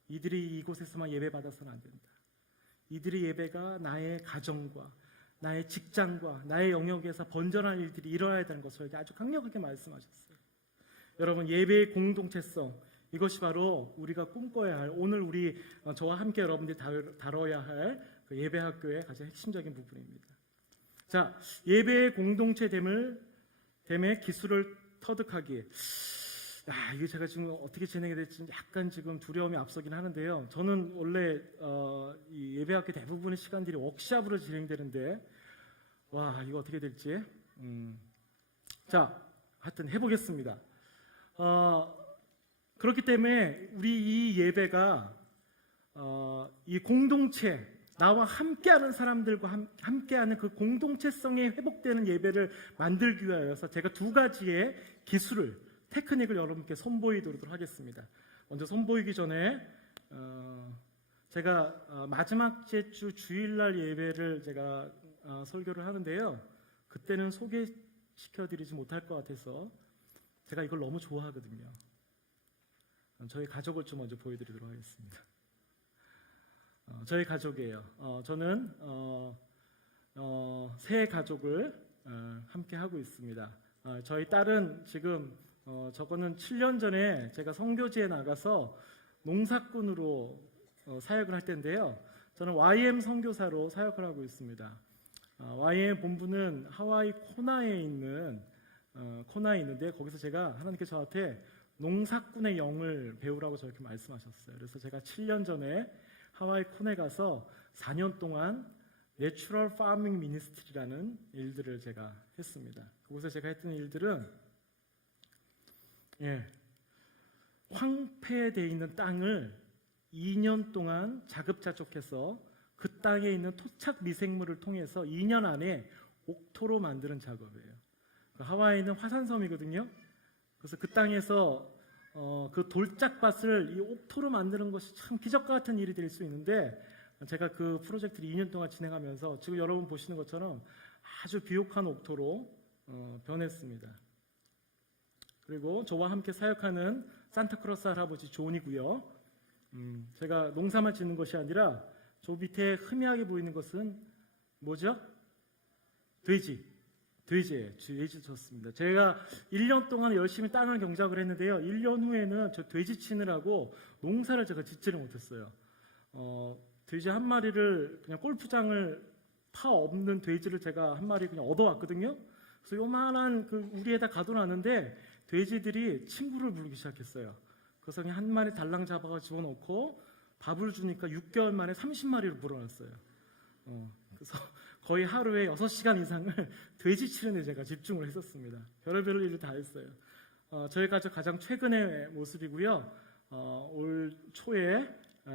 이들이 이곳에서만 예배받아서는 안 된다. 이들의 예배가 나의 가정과 나의 직장과 나의 영역에서 번전한 일들이 일어나야 되는 것을 저에게 아주 강력하게 말씀하셨어요. 여러분, 예배의 공동체성, 이것이 바로 우리가 꿈꿔야 할, 오늘 우리 저와 함께 여러분들이 다뤄야 할 그 예배학교의 가장 핵심적인 부분입니다. 자, 예배의 공동체됨의 기술을 터득하기. 이게 제가 지금 어떻게 진행이 될지 약간 지금 두려움이 앞서긴 하는데요. 저는 원래 이 예배학교 대부분의 시간들이 워크숍으로 진행되는데, 이거 어떻게 될지. 자, 하여튼 해보겠습니다. 그렇기 때문에 우리 이 예배가 이 공동체, 나와 함께하는 사람들과 함께하는 그 공동체성이 회복되는 예배를 만들기 위하여서 제가 두 가지의 기술을, 테크닉을 여러분께 선보이도록 하겠습니다. 먼저 선보이기 전에 제가 마지막 주 주일날 예배를 제가 설교를 하는데요. 그때는 소개시켜드리지 못할 것 같아서 제가 이걸 너무 좋아하거든요. 저희 가족을 좀 먼저 보여드리도록 하겠습니다. 저희 가족이에요. 저는 새 가족을 함께 하고 있습니다. 저희 딸은 지금 저거는 7년 전에 제가 선교지에 나가서 농사꾼으로 사역을 할 때인데요. 저는 YM 선교사로 사역을 하고 있습니다. YM 본부는 하와이 코나에 있는데 거기서 제가 하나님께서 저한테 농사꾼의 영을 배우라고 저렇게 말씀하셨어요. 그래서 제가 7년 전에 하와이 코나에 가서 4년 동안 내추럴 파밍 미니스트리라는 일들을 제가 했습니다. 그곳에 제가 했던 일들은 황폐되어 있는 땅을 2년 동안 자급자족해서 그 땅에 있는 토착 미생물을 통해서 2년 안에 옥토로 만드는 작업이에요. 하와이는 화산섬이거든요. 그래서 그 땅에서 그 돌짝밭을 이 옥토로 만드는 것이 참 기적과 같은 일이 될 수 있는데, 제가 그 프로젝트를 2년 동안 진행하면서 지금 여러분 보시는 것처럼 아주 비옥한 옥토로 변했습니다. 그리고 저와 함께 사역하는 산타크로스 할아버지 존이고요. 제가 농사만 짓는 것이 아니라 저 밑에 흐미하게 보이는 것은 뭐죠? 돼지예요. 돼지 쳤습니다. 제가 1년 동안 열심히 땅을 경작을 했는데요. 1년 후에는 저 돼지 치느라고 농사를 제가 짓지를 못했어요. 돼지 한 마리를 그냥 골프장을 파 없는 돼지를 제가 한 마리 그냥 얻어왔거든요. 그래서 요만한 그 우리에다 가둬놨는데 돼지들이 친구를 부르기 시작했어요. 그래서 그냥 한 마리 달랑 잡아가 집어넣고 밥을 주니까 6개월 만에 30마리를 불어났어요. 그래서 거의 하루에 6시간 이상을 돼지 치는데 제가 집중을 했었습니다. 별의별 일을 다 했어요. 저희 가족 가장 최근의 모습이고요. 올 초에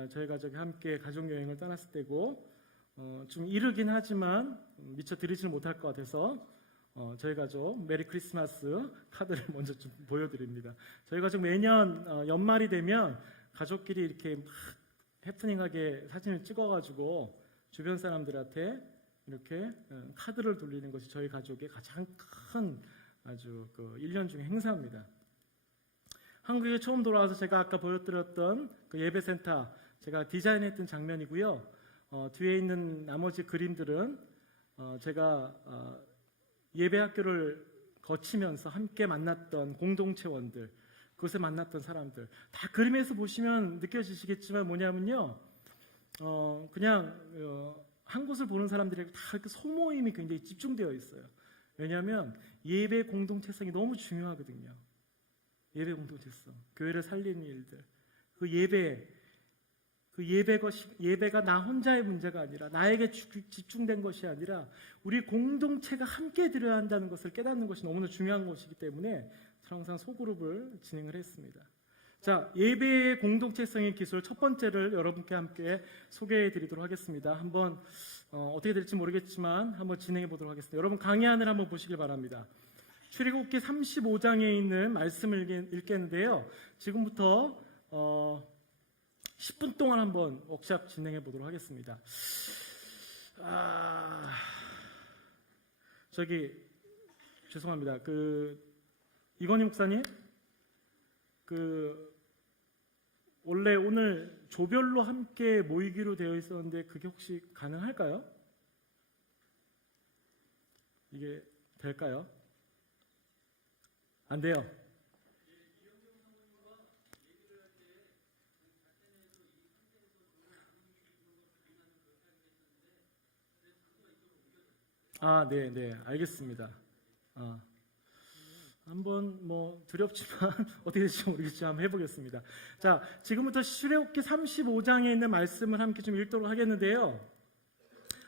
저희 가족이 함께 가족여행을 떠났을 때고, 좀 이르긴 하지만 미처 드리지는 못할 것 같아서 저희 가족 메리 크리스마스 카드를 먼저 좀 보여드립니다. 저희 가족 매년 연말이 되면 가족끼리 이렇게 막 해프닝하게 사진을 찍어가지고 주변 사람들한테 이렇게 카드를 돌리는 것이 저희 가족의 가장 큰 아주 그 1년 중에 행사입니다. 한국에 처음 돌아와서 제가 아까 보여드렸던 그 예배센터 제가 디자인했던 장면이고요. 뒤에 있는 나머지 그림들은 제가 예배학교를 거치면서 함께 만났던 공동체원들, 그곳에 만났던 사람들, 다 그림에서 보시면 느껴지시겠지만 뭐냐면요, 그냥 한 곳을 보는 사람들이 다 이렇게 소모임이 굉장히 집중되어 있어요. 왜냐하면 예배 공동체성이 너무 중요하거든요. 예배 공동체성, 교회를 살리는 일들, 예배가 나 혼자의 문제가 아니라, 나에게 집중된 것이 아니라 우리 공동체가 함께 드려야 한다는 것을 깨닫는 것이 너무나 중요한 것이기 때문에 항상 소그룹을 진행을 했습니다. 자, 예배의 공동체성의 기술 첫 번째를 여러분께 함께 소개해 드리도록 하겠습니다. 한번 어떻게 될지 모르겠지만 한번 진행해 보도록 하겠습니다. 여러분 강의 안을 한번 보시길 바랍니다. 출애굽기 35장에 있는 말씀을 읽겠는데요. 지금부터 10분 동안 한번 워크샵 진행해 보도록 하겠습니다. 죄송합니다. 이건희 목사님, 원래 오늘 조별로 함께 모이기로 되어 있었는데 그게 혹시 가능할까요? 이게 될까요? 안 돼요. 네, 알겠습니다. 한번 두렵지만 어떻게 될지 모르겠지만 한번 해보겠습니다. 자, 지금부터 출애굽기 35장에 있는 말씀을 함께 좀 읽도록 하겠는데요.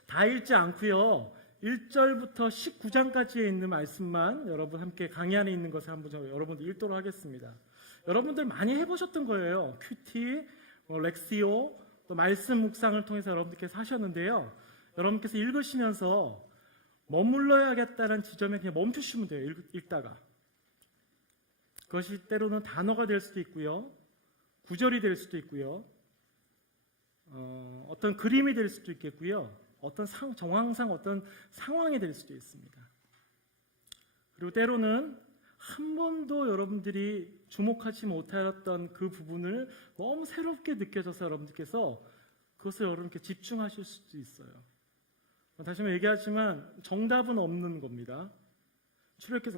다 읽지 않고요. 1절부터 19장까지에 있는 말씀만 여러분 함께 강의 안에 있는 것을 한번 여러분들 읽도록 하겠습니다. 여러분들 많이 해보셨던 거예요. 큐티, 렉시오, 또 말씀 묵상을 통해서 여러분들께서 하셨는데요. 여러분께서 읽으시면서 머물러야겠다는 지점에 그냥 멈추시면 돼요. 읽다가. 그것이 때로는 단어가 될 수도 있고요. 구절이 될 수도 있고요. 어떤 그림이 될 수도 있겠고요. 어떤 정황상 어떤 상황이 될 수도 있습니다. 그리고 때로는 한 번도 여러분들이 주목하지 못하였던 그 부분을 너무 새롭게 느껴져서 여러분들께서 그것을 여러분께 집중하실 수도 있어요. 다시 한번 얘기하지만 정답은 없는 겁니다. 출애굽기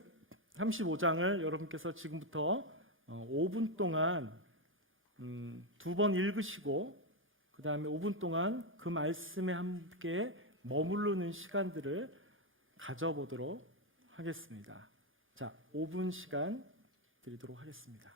35장을 여러분께서 지금부터 5분 동안 2번 읽으시고 그 다음에 5분 동안 그 말씀에 함께 머무르는 시간들을 가져보도록 하겠습니다. 자, 5분 시간 드리도록 하겠습니다.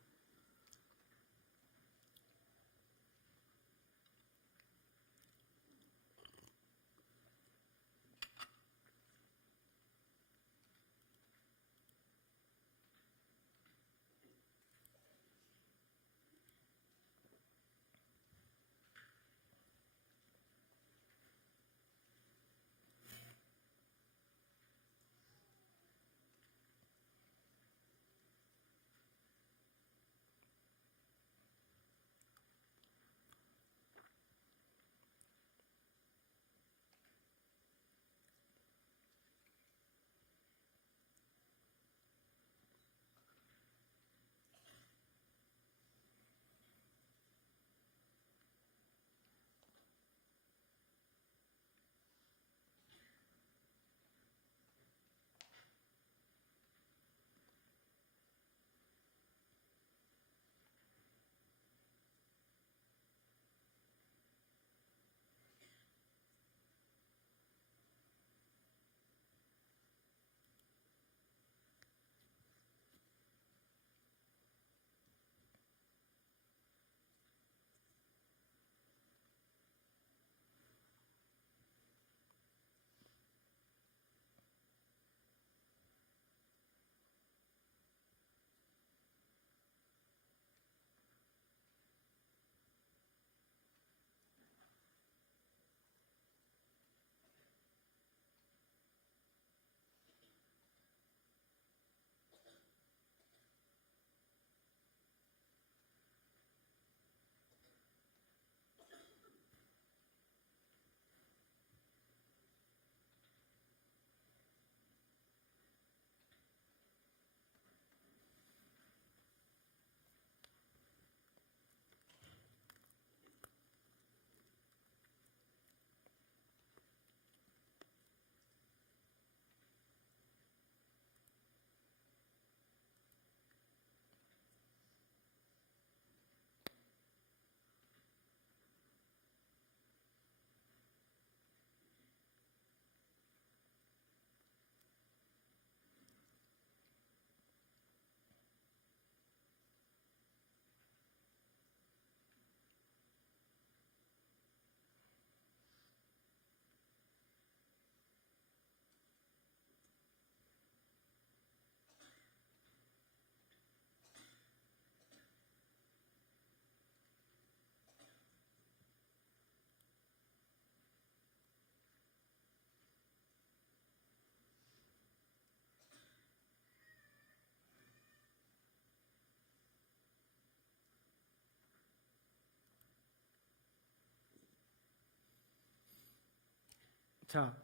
자,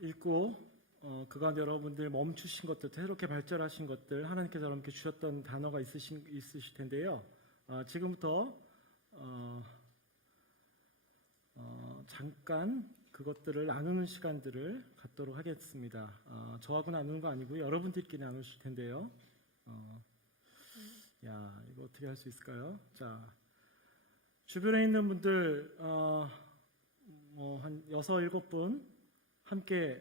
읽고 그 가운데 여러분들 멈추신 것들, 새롭게 발전하신 것들, 하나님께서 여러분께 주셨던 단어가 있으실 텐데요. 지금부터 잠깐 그것들을 나누는 시간들을 갖도록 하겠습니다. 저하고 나누는 거 아니고요. 여러분들끼리 나누실 텐데요. 이거 어떻게 할 수 있을까요? 자, 주변에 있는 분들 한 6, 7분 함께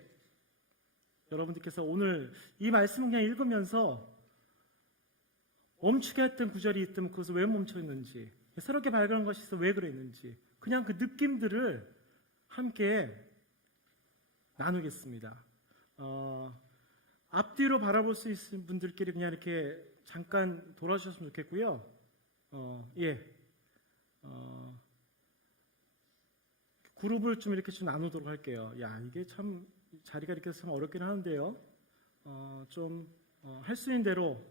여러분들께서 오늘 이 말씀을 그냥 읽으면서 멈추게 했던 구절이 있다면 그것을 왜 멈춰 있는지, 새롭게 발견한 것이 있어 왜 그랬는지, 그냥 그 느낌들을 함께 나누겠습니다. 앞뒤로 바라볼 수 있는 분들끼리 그냥 이렇게 잠깐 돌아주셨으면 좋겠고요. 그룹을 좀 이렇게 좀 나누도록 할게요. 이게 참 자리가 이렇게 참 어렵긴 하는데요. 좀 할 수 있는 대로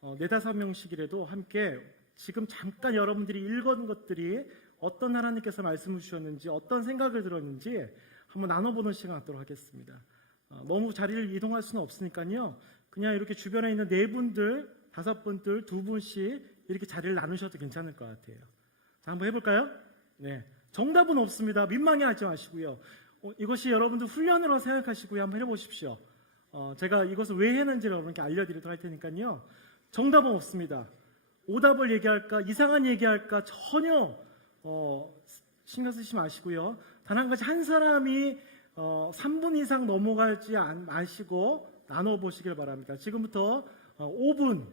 4-5명씩이라도 함께 지금 잠깐 여러분들이 읽은 것들이 어떤 하나님께서 말씀을 주셨는지, 어떤 생각을 들었는지 한번 나눠보는 시간 갖도록 하겠습니다. 너무 자리를 이동할 수는 없으니까요. 그냥 이렇게 주변에 있는 4분들, 5분들, 2분씩 이렇게 자리를 나누셔도 괜찮을 것 같아요. 자, 한번 해볼까요? 네. 정답은 없습니다. 민망해하지 마시고요. 이것이 여러분들 훈련으로 생각하시고요. 한번 해보십시오. 제가 이것을 왜 했는지 여러분께 알려드리도록 할 테니까요. 정답은 없습니다. 오답을 얘기할까, 이상한 얘기할까 전혀 신경 쓰지 마시고요. 단 한 가지, 한 사람이 3분 이상 넘어가지 마시고 나눠보시길 바랍니다. 지금부터 5분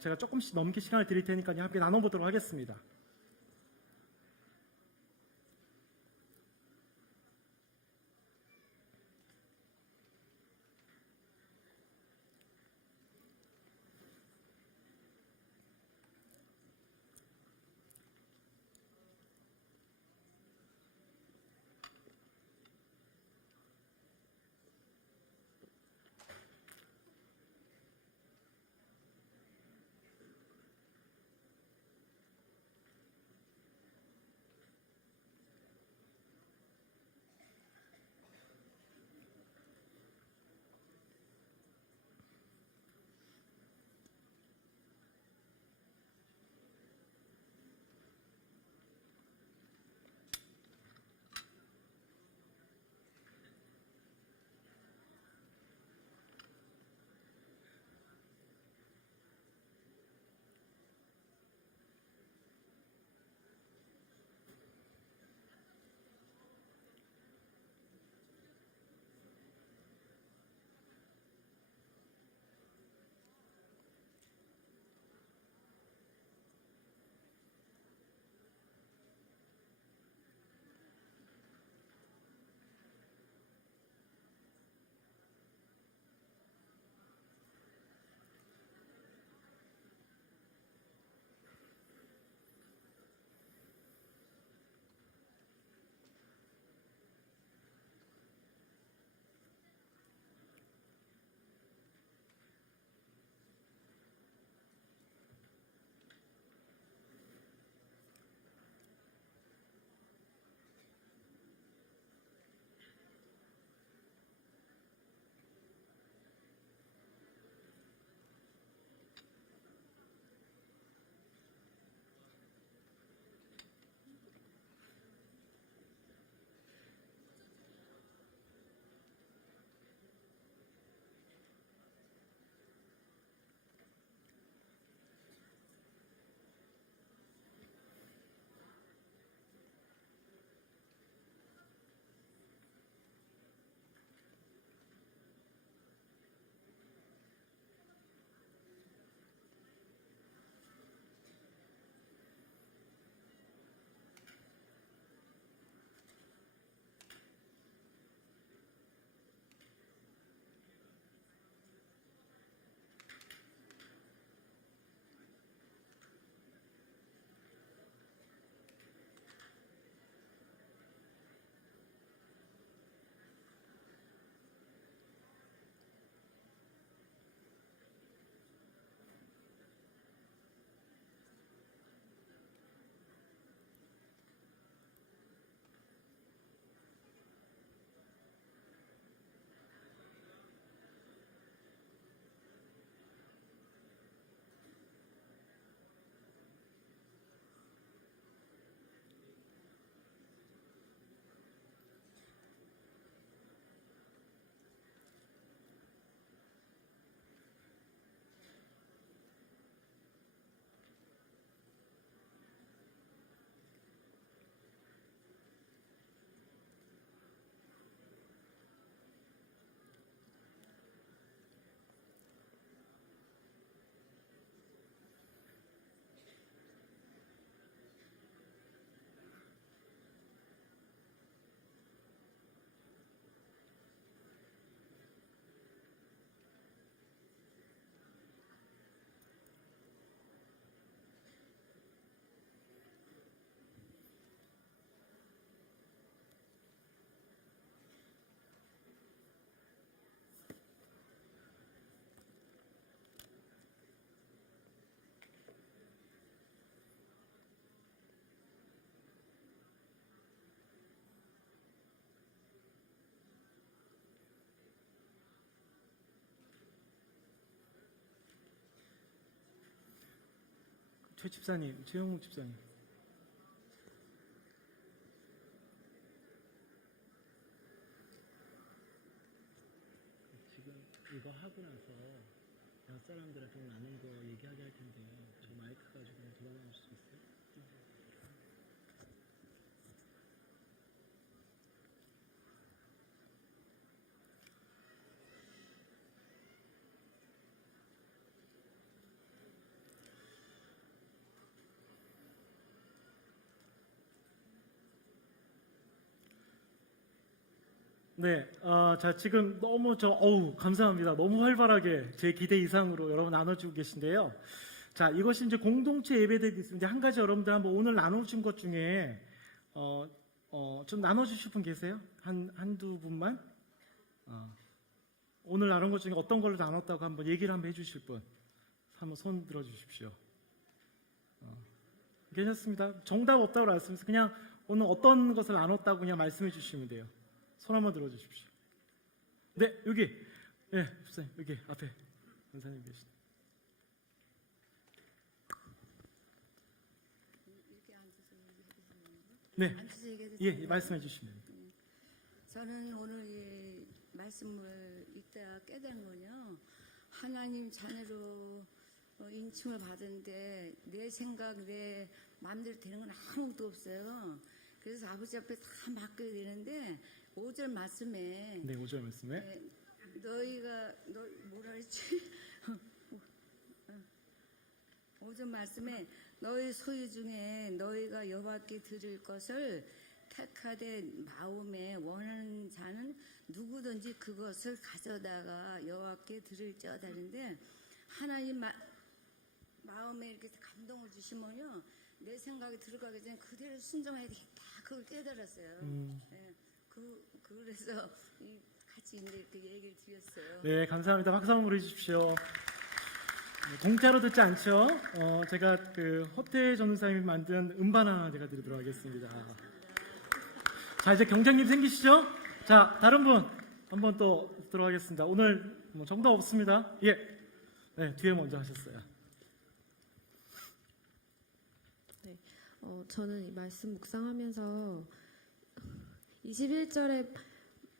제가 조금씩 넘게 시간을 드릴 테니까요. 함께 나눠보도록 하겠습니다. 최 집사님, 최영욱 집사님. 지금 이거 하고 나서 옆 사람들한테 좀 나눈 거 얘기하게 할 텐데요. 저 마이크 가지고 돌아다닐 수 있어요? 네, 자 지금 너무 감사합니다. 너무 활발하게 제 기대 이상으로 여러분 나눠주고 계신데요. 자, 이것이 이제 공동체 예배들이 있습니다. 한 가지 여러분들 한번 오늘 나눠준 것 중에 좀 나눠주실 분 계세요? 한두 분만? 오늘 나눈 것 중에 어떤 걸로 나눴다고 한번 얘기를 한번 해주실 분? 한번 손 들어주십시오. 괜찮습니다. 정답 없다고 말씀해서 그냥 오늘 어떤 것을 나눴다고 그냥 말씀해 주시면 돼요. 손 한번 들어주십시오. 네, 여기. 네, 집사님, 여기 앞에 원사님 계시네. 네, 예, 말씀해 주시면 됩니다. 저는 오늘 이 말씀을 이때 깨달은 거요. 하나님 자녀로 인칭을 받은데 내 생각, 내 마음대로 되는 건 아무것도 없어요. 그래서 아버지 앞에 다 맡겨야 되는데 5절 말씀에 네, 5절 말씀에 너희가 뭐라 했지? 5절 말씀에 너희 소유 중에 너희가 여호와께 드릴 것을 택하되 마음에 원하는 자는 누구든지 그것을 가져다가 여호와께 드릴지어다 하는데 하나님 마음에 이렇게 감동을 주시면요 내 생각이 들어가기 전에 그대로 순종해야 되겠다 그걸 깨달았어요. 네, 그래서 같이 이렇게 얘기를 드렸어요. 네, 감사합니다. 박수 한번 보내주십시오. 공짜로 듣지 않죠? 제가 그 허태 전우사님이 만든 음반 하나 제가 드리도록 하겠습니다. 자, 이제 경쟁님 생기시죠? 자, 다른 분 한번 또 듣도록 하겠습니다. 오늘 정답 없습니다. 예, 네, 뒤에 먼저 하셨어요. 네, 저는 이 말씀 묵상하면서 21절에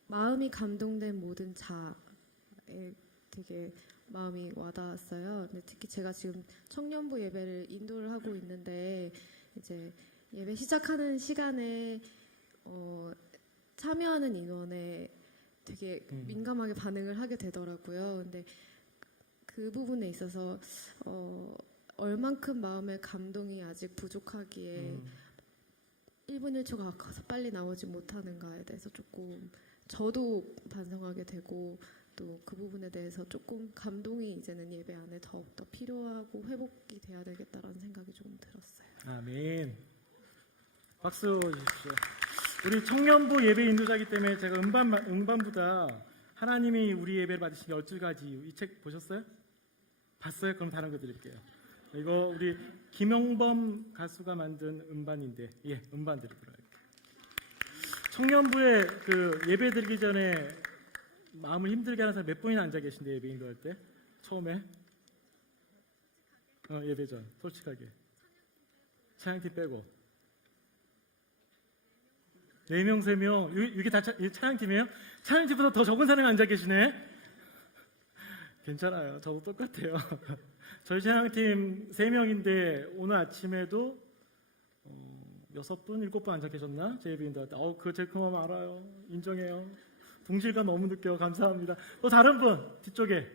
마음이 감동된 모든 자에 되게 마음이 와닿았어요. 근데 특히 제가 지금 청년부 예배를 인도를 하고 있는데 이제 예배 시작하는 시간에 참여하는 인원에 되게 민감하게 반응을 하게 되더라고요. 근데 그 부분에 있어서 얼만큼 마음의 감동이 아직 부족하기에 1분 1초가 아까워서 빨리 나오지 못하는가에 대해서 조금 저도 반성하게 되고 또 그 부분에 대해서 조금 감동이 이제는 예배 안에 더욱더 필요하고 회복이 돼야 되겠다라는 생각이 조금 들었어요. 아멘. 박수 주십시오. 우리 청년부 예배 인도자이기 때문에 제가 음반보다 하나님이 우리 예배를 받으신 12가지 이유 이 책 보셨어요? 봤어요? 그럼 다른 거 드릴게요. 이거 우리 김영범 가수가 만든 음반인데 음반 드리도록 할게요. 청년부에 그 예배 드리기 전에 마음을 힘들게 하는 사람 몇 분이나 앉아 계신데 예배 인도할 때 처음에 예배 전 솔직하게 찬양팀 빼고 4명 3명 이게 다 찬양팀이에요? 찬양팀보다 더 적은 사람이 앉아 계시네. 괜찮아요. 저도 똑같아요. 저희 찬양팀 3명인데 오늘 아침에도 6분, 7분 앉아 계셨나? 제 예배 인도할 때 그거 제 그 마음 알아요. 인정해요. 동질감 너무 느껴요. 감사합니다. 또 다른 분 뒤쪽에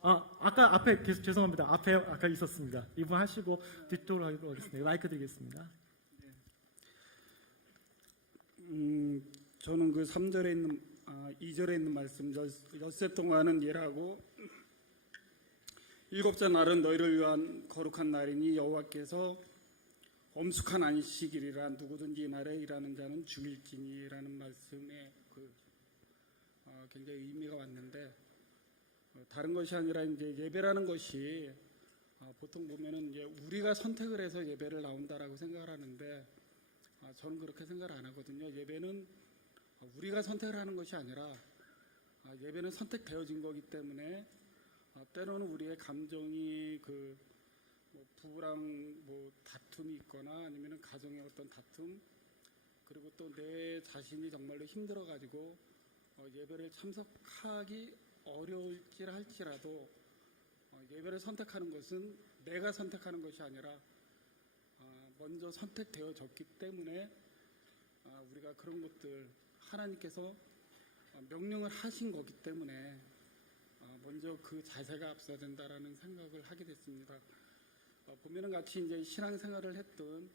아까 앞에 계속 죄송합니다. 앞에 아까 있었습니다. 이분 하시고 뒤쪽으로 하도록 하겠습니다. 마이크 드리겠습니다. 저는 그 3절에 있는 2절에 있는 말씀 엿새 동안은 예라고 일곱째 날은 너희를 위한 거룩한 날이니 여호와께서 엄숙한 안식일이라 누구든지 이 날에 일하는 자는 죽일지니라는 말씀에 굉장히 의미가 왔는데 다른 것이 아니라 이제 예배라는 것이 보통 보면은 이제 우리가 선택을 해서 예배를 나온다라고 생각을 하는데 저는 그렇게 생각을 안 하거든요. 예배는 우리가 선택을 하는 것이 아니라 예배는 선택되어진 거기 때문에 때로는 우리의 감정이 뭐 부부랑 뭐 다툼이 있거나 아니면 가정의 어떤 다툼, 그리고 또 내 자신이 정말로 힘들어 가지고 예배를 참석하기 어려울지 할지라도 예배를 선택하는 것은 내가 선택하는 것이 아니라 먼저 선택되어졌기 때문에 우리가 그런 것들 하나님께서 명령을 하신 거기 때문에 먼저 그 자세가 앞서야 된다라는 생각을 하게 됐습니다. 보면은 같이 이제 신앙생활을 했던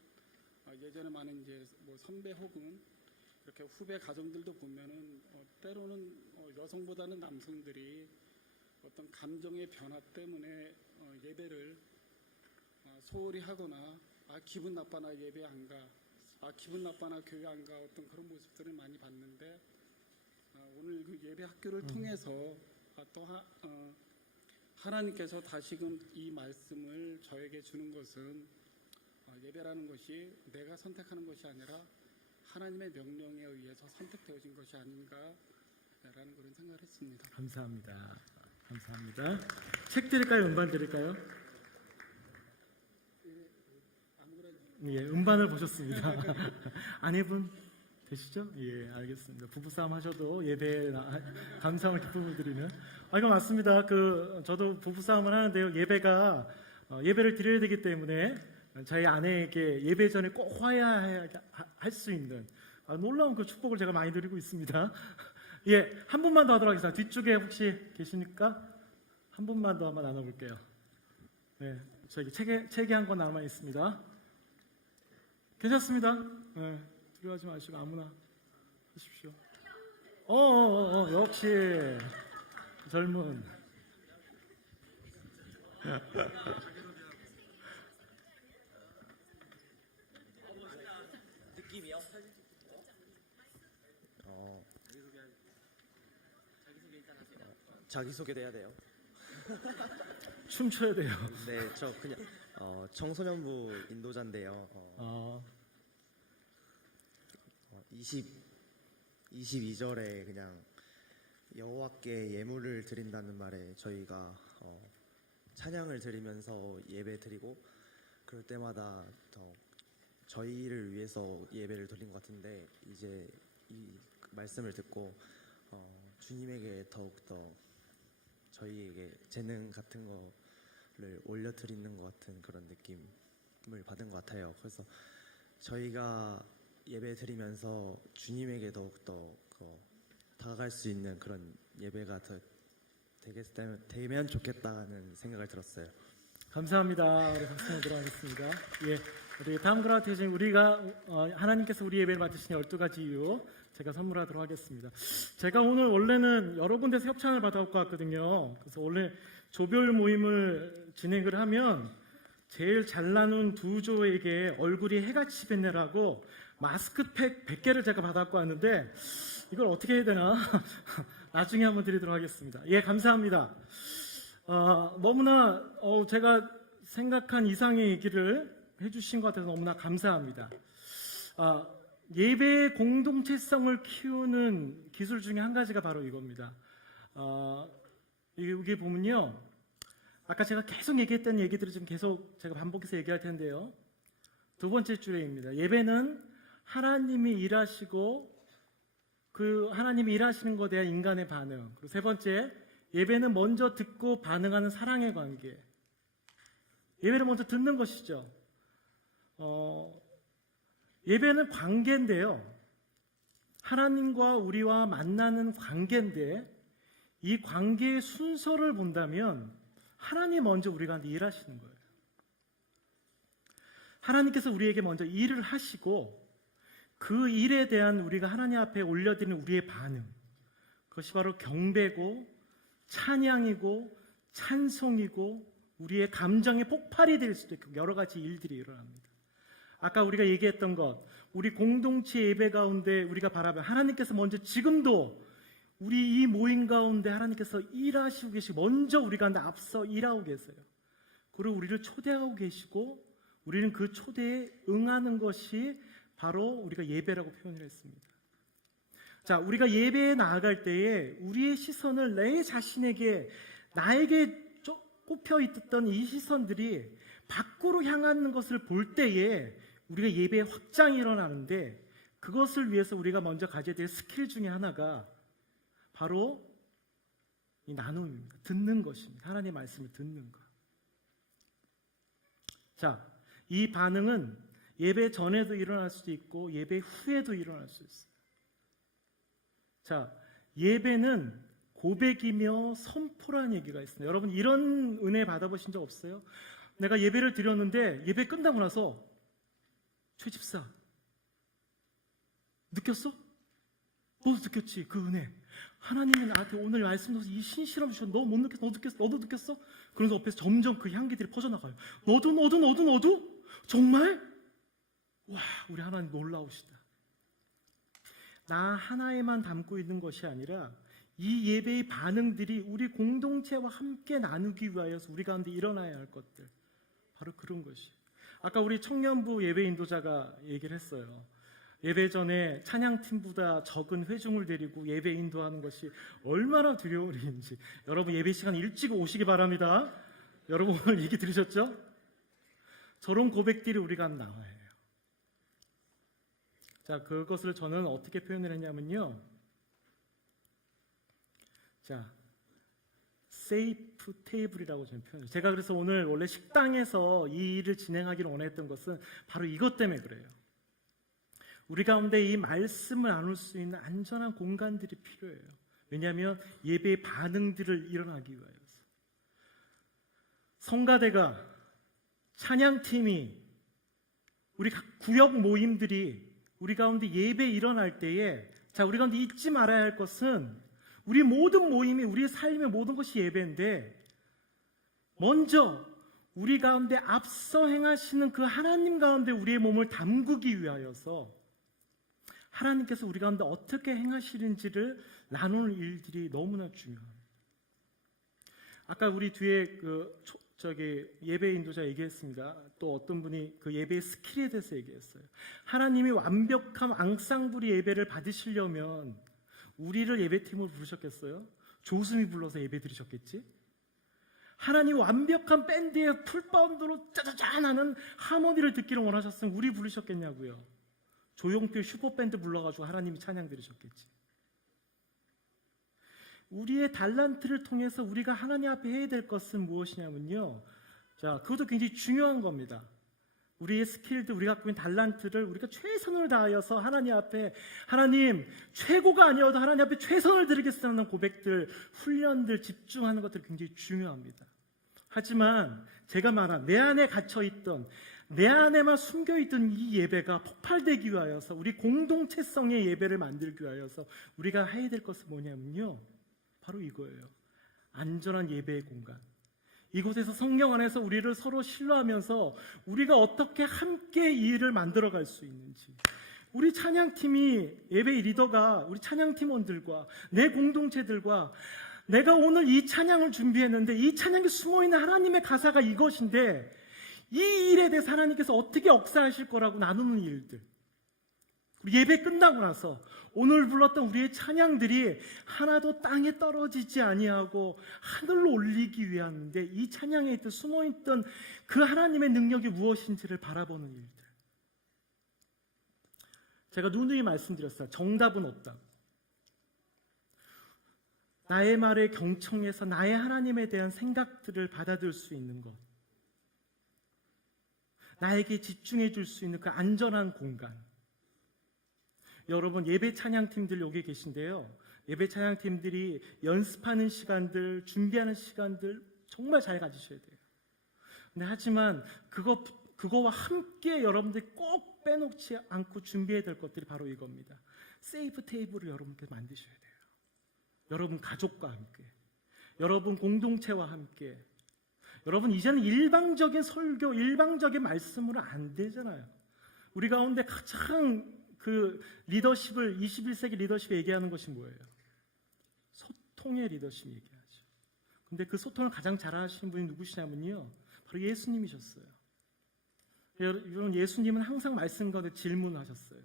예전에 많은 이제 뭐 선배 혹은 이렇게 후배 가정들도 보면은 때로는 여성보다는 남성들이 어떤 감정의 변화 때문에 예배를 소홀히 하거나 기분 나빠나 예배 안 가, 기분 나빠나 교회 안 가, 어떤 그런 모습들을 많이 봤는데 오늘 그 예배 학교를 통해서 또 하나님께서 다시금 이 말씀을 저에게 주는 것은 예배라는 것이 내가 선택하는 것이 아니라 하나님의 명령에 의해서 선택되어진 것이 아닌가라는 그런 생각을 했습니다. 감사합니다. 감사합니다. 책 드릴까요? 음반 드릴까요? 예, 음반을 보셨습니다. 아내분 되시죠? 예, 알겠습니다. 부부싸움 하셔도 예배에 감사함을 기쁨을 드리는. 이거 맞습니다. 저도 부부싸움을 하는데요. 예배를 드려야 되기 때문에 저희 아내에게 예배 전에 꼭 화해할 수 있는 놀라운 그 축복을 제가 많이 드리고 있습니다. 예, 한 분만 더 하도록 하겠습니다. 뒤쪽에 혹시 계십니까? 한 분만 더 한번 나눠볼게요. 네, 저기 책이 한 권 남아 있습니다. 괜찮습니다. 네, 두려워하지 마시고 아무나 하십시오. 역시 젊은. 느낌이요? 자기소개도 해야 돼요. 춤춰야 돼요. 네, 저 그냥 청소년부 인도자인데요. 22절에 그냥 여호와께 예물을 드린다는 말에 저희가 찬양을 드리면서 예배 드리고 그럴 때마다 더 저희를 위해서 예배를 드린 것 같은데 이제 이 말씀을 듣고 주님에게 더욱더 저희에게 재능 같은 거를 올려드리는 것 같은 그런 느낌을 받은 것 같아요. 그래서 저희가 예배 드리면서 주님에게 더욱더 다가갈 수 있는 그런 예배가 더 되면 좋겠다는 생각을 들었어요. 감사합니다. 우리 박수 들어가겠습니다. 예, 우리 다음 그라테이션 우리가 하나님께서 우리 예배를 맡으신 12가지 이유 제가 선물하도록 하겠습니다. 제가 오늘 원래는 여러 군데서 협찬을 받아갖고 왔거든요. 그래서 원래 조별 모임을 진행을 하면 제일 잘 나눈 두 조에게 얼굴이 해같이 빛내라고 마스크팩 100개를 제가 받아갖고 왔는데 이걸 어떻게 해야 되나 나중에 한번 드리도록 하겠습니다. 예, 감사합니다. 너무나 제가 생각한 이상의 얘기를 해주신 것 같아서 너무나 감사합니다. 예배의 공동체성을 키우는 기술 중에 한 가지가 바로 이겁니다. 여기 보면요, 아까 제가 계속 얘기했던 얘기들을 좀 계속 제가 반복해서 얘기할 텐데요. 두 번째 줄에입니다. 예배는 하나님이 일하시고 그 하나님이 일하시는 것에 대한 인간의 반응. 그리고 세 번째, 예배는 먼저 듣고 반응하는 사랑의 관계. 예배를 먼저 듣는 것이죠. 예배는 관계인데요. 하나님과 우리와 만나는 관계인데 이 관계의 순서를 본다면 하나님 먼저 우리 가운데 일하시는 거예요. 하나님께서 우리에게 먼저 일을 하시고 그 일에 대한 우리가 하나님 앞에 올려드리는 우리의 반응, 그것이 바로 경배고 찬양이고 찬송이고 우리의 감정의 폭발이 될 수도 있고 여러 가지 일들이 일어납니다. 아까 우리가 얘기했던 것, 우리 공동체 예배 가운데 우리가 바라봐 하나님께서 먼저 지금도 우리 이 모임 가운데 하나님께서 일하시고 계시고 먼저 우리 가운데 앞서 일하고 계세요. 그리고 우리를 초대하고 계시고 우리는 그 초대에 응하는 것이 바로 우리가 예배라고 표현을 했습니다. 자, 우리가 예배에 나아갈 때에 우리의 시선을 내 자신에게 나에게 꼽혀 있던 이 시선들이 밖으로 향하는 것을 볼 때에 우리가 예배의 확장이 일어나는데, 그것을 위해서 우리가 먼저 가져야 될 스킬 중에 하나가 바로 이 나눔입니다. 듣는 것입니다. 하나님의 말씀을 듣는 것. 자, 이 반응은 예배 전에도 일어날 수도 있고 예배 후에도 일어날 수 있어요. 자, 예배는 고백이며 선포라는 얘기가 있습니다. 여러분, 이런 은혜 받아보신 적 없어요? 내가 예배를 드렸는데 예배 끝나고 나서 최 집사 느꼈어? 너도 느꼈지? 그 은혜. 하나님이 나한테 오늘 말씀으로서 이 신실함 주셨어. 너 못 느꼈어? 너도 느꼈어? 너도 느꼈어? 그러면서 옆에서 점점 그 향기들이 퍼져나가요. 너도? 정말? 와, 우리 하나님 놀라우시다. 나 하나에만 담고 있는 것이 아니라 이 예배의 반응들이 우리 공동체와 함께 나누기 위하여서 우리 가운데 일어나야 할 것들, 바로 그런 것이. 아까 우리 청년부 예배 인도자가 얘기를 했어요. 예배 전에 찬양팀보다 적은 회중을 데리고 예배 인도하는 것이 얼마나 두려운 일인지. 여러분, 예배 시간 일찍 오시기 바랍니다. 여러분, 오늘 얘기 들으셨죠? 저런 고백들이 우리가 나와야 해요. 자, 그것을 저는 어떻게 표현을 했냐면요. 자, 세이프 테이블이라고 저는 표현해요. 제가 그래서 오늘 원래 식당에서 이 일을 진행하기를 원했던 것은 바로 이것 때문에 그래요. 우리 가운데 이 말씀을 나눌 수 있는 안전한 공간들이 필요해요. 왜냐하면 예배의 반응들을 일어나기 위하여서. 성가대가, 찬양팀이, 우리 각 구역 모임들이 우리 가운데 예배 일어날 때에, 자, 우리 가운데 잊지 말아야 할 것은 우리 모든 모임이, 우리의 삶의 모든 것이 예배인데, 먼저 우리 가운데 앞서 행하시는 그 하나님 가운데 우리의 몸을 담그기 위하여서 하나님께서 우리 가운데 어떻게 행하시는지를 나누는 일들이 너무나 중요합니다. 아까 우리 뒤에 예배 인도자 얘기했습니다. 또 어떤 분이 그 예배의 스킬에 대해서 얘기했어요. 하나님이 완벽한 앙상블이 예배를 받으시려면 우리를 예배팀으로 부르셨겠어요? 조수미 불러서 예배 드리셨겠지? 하나님 완벽한 밴드의 풀바운드로 짜자잔 하는 하모니를 듣기를 원하셨으면 우리 부르셨겠냐고요? 조용필 슈퍼밴드 불러가지고 하나님이 찬양 드리셨겠지. 우리의 달란트를 통해서 우리가 하나님 앞에 해야 될 것은 무엇이냐면요. 자, 그것도 굉장히 중요한 겁니다. 우리의 스킬들, 우리가 갖고 있는 달란트를 우리가 최선을 다하여서 하나님 앞에, 하나님 최고가 아니어도 하나님 앞에 최선을 드리겠다는 고백들, 훈련들, 집중하는 것들이 굉장히 중요합니다. 하지만 제가 말한 내 안에 갇혀있던, 내 안에만 숨겨있던 이 예배가 폭발되기 위하여서, 우리 공동체성의 예배를 만들기 위하여서 우리가 해야 될 것은 뭐냐면요, 바로 이거예요. 안전한 예배의 공간. 이곳에서 성령 안에서 우리를 서로 신뢰하면서 우리가 어떻게 함께 이 일을 만들어갈 수 있는지, 우리 찬양팀이, 예배 리더가 우리 찬양팀원들과 내 공동체들과, 내가 오늘 이 찬양을 준비했는데 이 찬양에 숨어있는 하나님의 가사가 이것인데 이 일에 대해서 하나님께서 어떻게 역사하실 거라고 나누는 일들, 우리 예배 끝나고 나서 오늘 불렀던 우리의 찬양들이 하나도 땅에 떨어지지 아니하고 하늘로 올리기 위함인데, 이 찬양에 있던 숨어있던 그 하나님의 능력이 무엇인지를 바라보는 일들. 제가 누누이 말씀드렸어요. 정답은 없다. 나의 말에 경청해서 나의 하나님에 대한 생각들을 받아들일 수 있는 것, 나에게 집중해 줄 수 있는 그 안전한 공간. 여러분, 예배 찬양팀들 여기 계신데요, 예배 찬양팀들이 연습하는 시간들, 준비하는 시간들 정말 잘 가지셔야 돼요. 근데 하지만 그거와 함께 여러분들이 꼭 빼놓지 않고 준비해야 될 것들이 바로 이겁니다. 세이프 테이블을 여러분께 만드셔야 돼요. 여러분 가족과 함께, 여러분 공동체와 함께. 여러분, 이제는 일방적인 설교, 일방적인 말씀으로 안 되잖아요. 우리 가운데 가장 그 리더십을, 21세기 리더십에 얘기하는 것이 뭐예요? 소통의 리더십 얘기하죠. 근데 그 소통을 가장 잘하시는 분이 누구시냐면요, 바로 예수님이셨어요. 여러분, 예수님은 항상 말씀 가운데 질문하셨어요.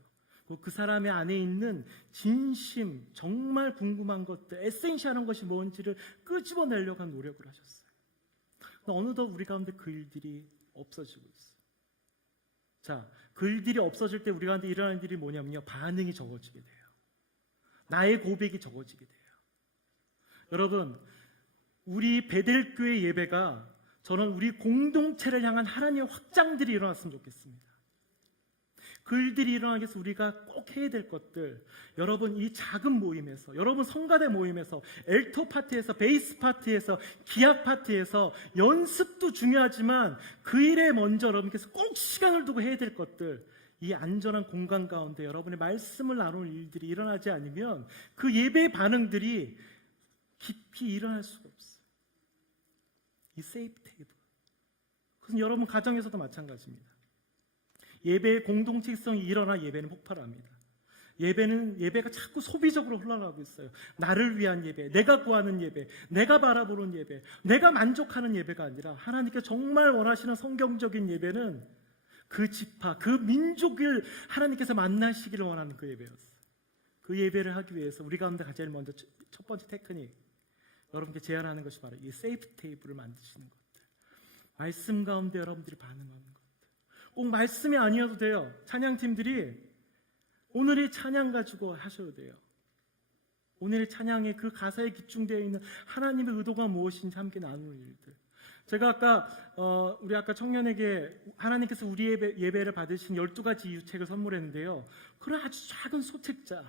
그 사람의 안에 있는 진심, 정말 궁금한 것들, 에센셜한 것이 뭔지를 끄집어내려고 한 노력을 하셨어요. 어느덧 우리 가운데 그 일들이 없어지고 있어요. 자, 그 일들이 없어질 때 우리 가운데 일어나는 일이 뭐냐면요, 반응이 적어지게 돼요. 나의 고백이 적어지게 돼요. 여러분, 우리 베델교회 예배가 저는 우리 공동체를 향한 하나님의 확장들이 일어났으면 좋겠습니다. 그 일들이 일어나기 위해서 우리가 꼭 해야 될 것들, 여러분 이 작은 모임에서, 여러분 성가대 모임에서, 엘토 파티에서, 베이스 파티에서, 기악 파티에서 연습도 중요하지만 그 일에 먼저 여러분께서 꼭 시간을 두고 해야 될 것들, 이 안전한 공간 가운데 여러분의 말씀을 나누는 일들이 일어나지 않으면 그 예배의 반응들이 깊이 일어날 수가 없어요. 이 세이프 테이블. 그래서 여러분 가정에서도 마찬가지입니다. 예배의 공동체성이 일어나 예배는 폭발합니다. 예배가 자꾸 소비적으로 흘러가고 있어요. 나를 위한 예배, 내가 구하는 예배, 내가 바라보는 예배, 내가 만족하는 예배가 아니라 하나님께 정말 원하시는 성경적인 예배는 그 지파, 그 민족을 하나님께서 만나시기를 원하는 그 예배였어요. 그 예배를 하기 위해서 우리 가운데 제일 먼저 첫 번째 테크닉, 여러분께 제안하는 것이 바로 이 세이프 테이블을 만드시는 것들, 말씀 가운데 여러분들이 반응하는 것들. 꼭 말씀이 아니어도 돼요. 찬양팀들이 오늘의 찬양 가지고 하셔도 돼요. 오늘의 찬양의 그 가사에 기중되어 있는 하나님의 의도가 무엇인지 함께 나누는 일들. 제가 우리 아까 청년에게 하나님께서 우리 예배를 받으신 12가지 이유책을 선물했는데요. 그런 아주 작은 소책자,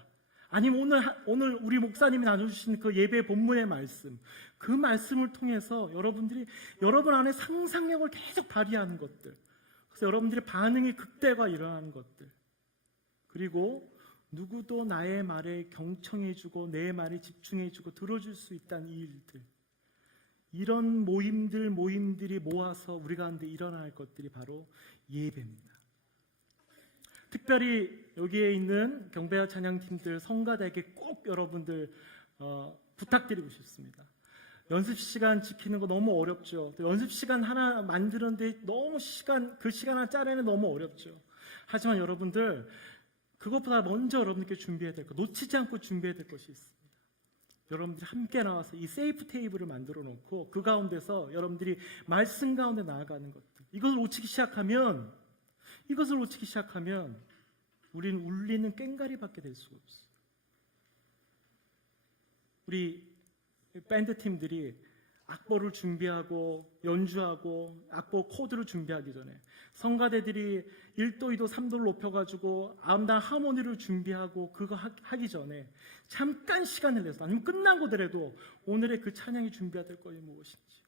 아니면 오늘 우리 목사님이 나눠주신 그 예배 본문의 말씀, 그 말씀을 통해서 여러분들이 여러분 안에 상상력을 계속 발휘하는 것들, 그래서 여러분들의 반응이 극대화 일어나는 것들, 그리고 누구도 나의 말에 경청해주고 내 말에 집중해주고 들어줄 수 있다는 이 일들, 이런 모임들이 모아서 우리 가운데 일어날 것들이 바로 예배입니다. 특별히 여기에 있는 경배와 찬양팀들, 성가대에게 꼭 여러분들 부탁드리고 싶습니다. 연습 시간 지키는 거 너무 어렵죠. 연습 시간 하나 만드는데 너무 그 시간 하나 짜내는 너무 어렵죠. 하지만 여러분들, 그것보다 먼저 여러분들께 준비해야 될 것, 놓치지 않고 준비해야 될 것이 있습니다. 여러분들이 함께 나와서 이 세이프 테이블을 만들어 놓고 그 가운데서 여러분들이 말씀 가운데 나아가는 것들, 이것을 놓치기 시작하면 우리는 울리는 꽹과리밖에 될 수가 없어요. 우리 밴드 팀들이 악보를 준비하고 연주하고 악보 코드를 준비하기 전에 성가대들이 1도, 2도, 3도를 높여가지고 아름다운 하모니를 준비하고 그거 하기 전에 잠깐 시간을 내서, 아니면 끝나고더라도 오늘의 그 찬양이 준비해야 될 것이 무엇인지,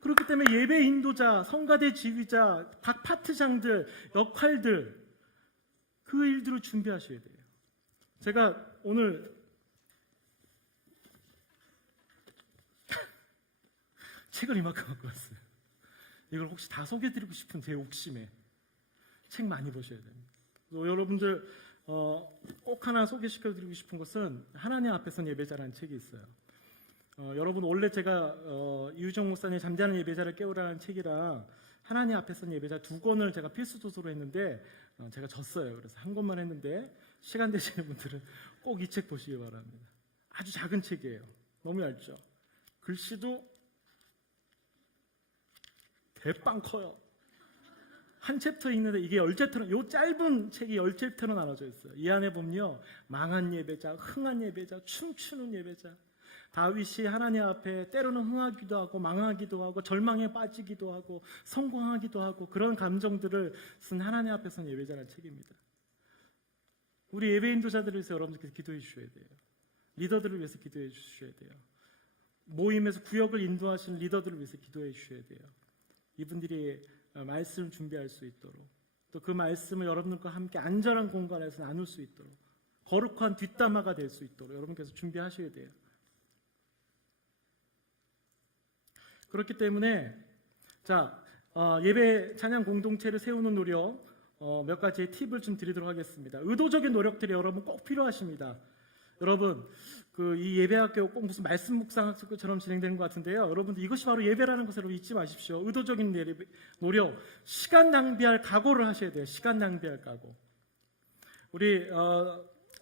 그렇기 때문에 예배 인도자, 성가대 지휘자, 각 파트장들, 역할들, 그 일들을 준비하셔야 돼요. 제가 오늘 책을 이만큼 갖고 왔어요. 이걸 혹시 다 소개해드리고 싶은 제 욕심에 책 많이 보셔야 됩니다. 여러분들 꼭 하나 소개시켜드리고 싶은 것은 하나님 앞에선 예배자라는 책이 있어요. 여러분, 원래 제가 이유정 목사님 잠자는 예배자를 깨우라는 책이랑 하나님 앞에선 예배자 2권을 제가 필수 도서로 했는데 제가 졌어요. 그래서 한 권만 했는데 시간 되시는 분들은 꼭 이 책 보시기 바랍니다. 아주 작은 책이에요. 너무 얇죠. 글씨도 대빵 커요. 한 챕터 읽는데 이게 10챕터로, 요 짧은 책이 10챕터로 나눠져 있어요. 이 안에 보면요, 망한 예배자, 흥한 예배자, 춤추는 예배자, 다윗이 하나님 앞에 때로는 흥하기도 하고 망하기도 하고 절망에 빠지기도 하고 성공하기도 하고 그런 감정들을 쓴 하나님 앞에서는 예배자라는 책입니다. 우리 예배 인도자들을 위해서 여러분들께서 기도해 주셔야 돼요. 리더들을 위해서 기도해 주셔야 돼요. 모임에서 구역을 인도하시는 리더들을 위해서 기도해 주셔야 돼요. 이분들이 말씀을 준비할 수 있도록, 또 그 말씀을 여러분들과 함께 안전한 공간에서 나눌 수 있도록, 거룩한 뒷담화가 될 수 있도록 여러분께서 준비하셔야 돼요. 그렇기 때문에 예배 찬양 공동체를 세우는 노력, 몇 가지의 팁을 좀 드리도록 하겠습니다. 의도적인 노력들이 여러분 꼭 필요하십니다. 여러분, 이 예배학교 꼭 무슨 말씀 묵상학교처럼 진행되는 것 같은데요. 여러분들, 이것이 바로 예배라는 것을 잊지 마십시오. 의도적인 노력, 시간 낭비할 각오를 하셔야 돼요. 시간 낭비할 각오. 우리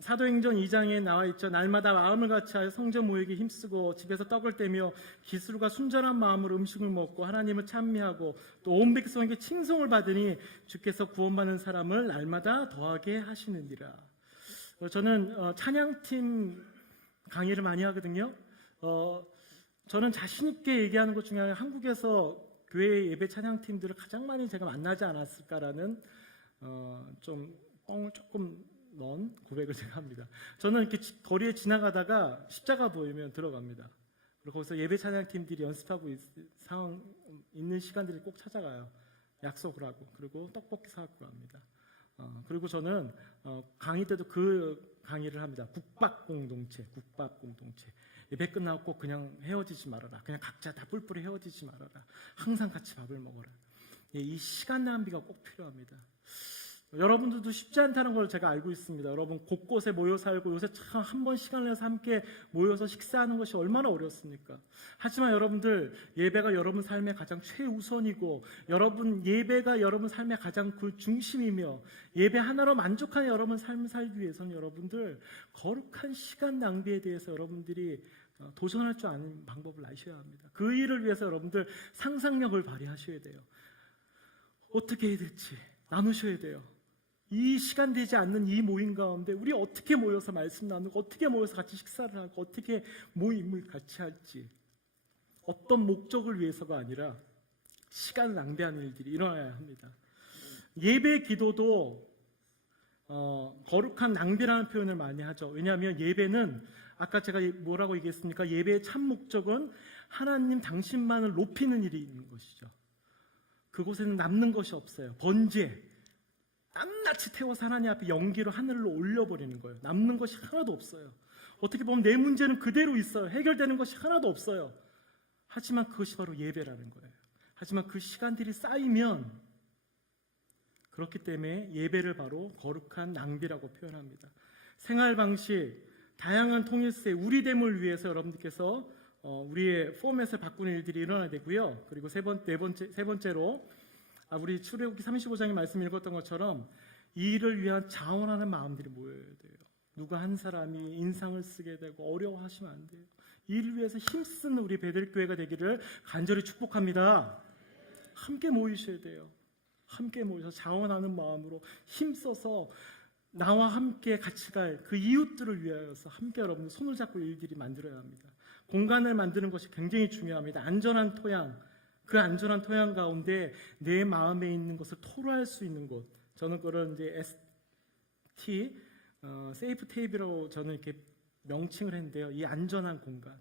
사도행전 2장에 나와 있죠. 날마다 마음을 같이하여 성전 모이기 힘쓰고 집에서 떡을 떼며 기술과 순전한 마음으로 음식을 먹고 하나님을 찬미하고 또 온 백성에게 칭송을 받으니 주께서 구원받는 사람을 날마다 더하게 하시느니라. 저는 찬양팀 강의를 많이 하거든요. 저는 자신 있게 얘기하는 것 중에 하나, 한국에서 교회 예배 찬양팀들을 가장 많이 제가 만나지 않았을까라는 좀 뻥을 조금 넣은 고백을 제가 합니다. 저는 이렇게 거리에 지나가다가 십자가 보이면 들어갑니다. 그리고 거기서 예배 찬양팀들이 연습하고 있는 시간들이 꼭 찾아가요. 약속을 하고, 그리고 떡볶이 사갖고 갑니다. 그리고 저는 강의 때도 그 강의를 합니다. 국밥 공동체. 예배 끝나고 꼭 그냥 헤어지지 말아라. 그냥 각자 다 뿔뿔이 헤어지지 말아라. 항상 같이 밥을 먹어라. 이 시간 낭비가 꼭 필요합니다. 여러분들도 쉽지 않다는 걸 제가 알고 있습니다. 여러분 곳곳에 모여 살고 요새 참 한 번 시간을 내서 함께 모여서 식사하는 것이 얼마나 어렵습니까? 하지만 여러분들 예배가 여러분 삶의 가장 최우선이고 여러분 예배가 여러분 삶의 가장 그 중심이며 예배 하나로 만족하는 여러분 삶을 살기 위해서는 여러분들 거룩한 시간 낭비에 대해서 여러분들이 도전할 줄 아는 방법을 아셔야 합니다. 그 일을 위해서 여러분들 상상력을 발휘하셔야 돼요. 어떻게 해야 될지 나누셔야 돼요. 이 시간 되지 않는 이 모임 가운데 우리 어떻게 모여서 말씀 나누고 어떻게 모여서 같이 식사를 하고 어떻게 모임을 같이 할지, 어떤 목적을 위해서가 아니라 시간을 낭비하는 일들이 일어나야 합니다. 예배 기도도 거룩한 낭비라는 표현을 많이 하죠. 왜냐하면 예배는 아까 제가 뭐라고 얘기했습니까? 예배의 참 목적은 하나님 당신만을 높이는 일이 있는 것이죠. 그곳에는 남는 것이 없어요. 번제, 낱낱이 태워서 하나님 앞에 연기로 하늘로 올려버리는 거예요. 남는 것이 하나도 없어요. 어떻게 보면 내 문제는 그대로 있어요. 해결되는 것이 하나도 없어요. 하지만 그것이 바로 예배라는 거예요. 하지만 그 시간들이 쌓이면, 그렇기 때문에 예배를 바로 거룩한 낭비라고 표현합니다. 생활 방식, 다양한 통일세, 우리됨을 위해서 여러분들께서 우리의 포맷을 바꾸는 일들이 일어나야 되고요. 그리고 세 번째로 우리 출애굽기 35장의 말씀 읽었던 것처럼 이 일을 위한 자원하는 마음들이 모여야 돼요. 누가 한 사람이 인상을 쓰게 되고 어려워하시면 안 돼요. 이 일을 위해서 힘쓰는 우리 베들교회가 되기를 간절히 축복합니다. 함께 모이셔야 돼요. 함께 모여서 자원하는 마음으로 힘써서 나와 함께 같이 갈 그 이웃들을 위하여서 함께 여러분 손을 잡고 일들이 만들어야 합니다. 공간을 만드는 것이 굉장히 중요합니다. 안전한 토양, 그 안전한 토양 가운데 내 마음에 있는 것을 토로할 수 있는 곳. 저는 그런 이제 ST, 세이프 테이프라고 저는 이렇게 명칭을 했는데요. 이 안전한 공간,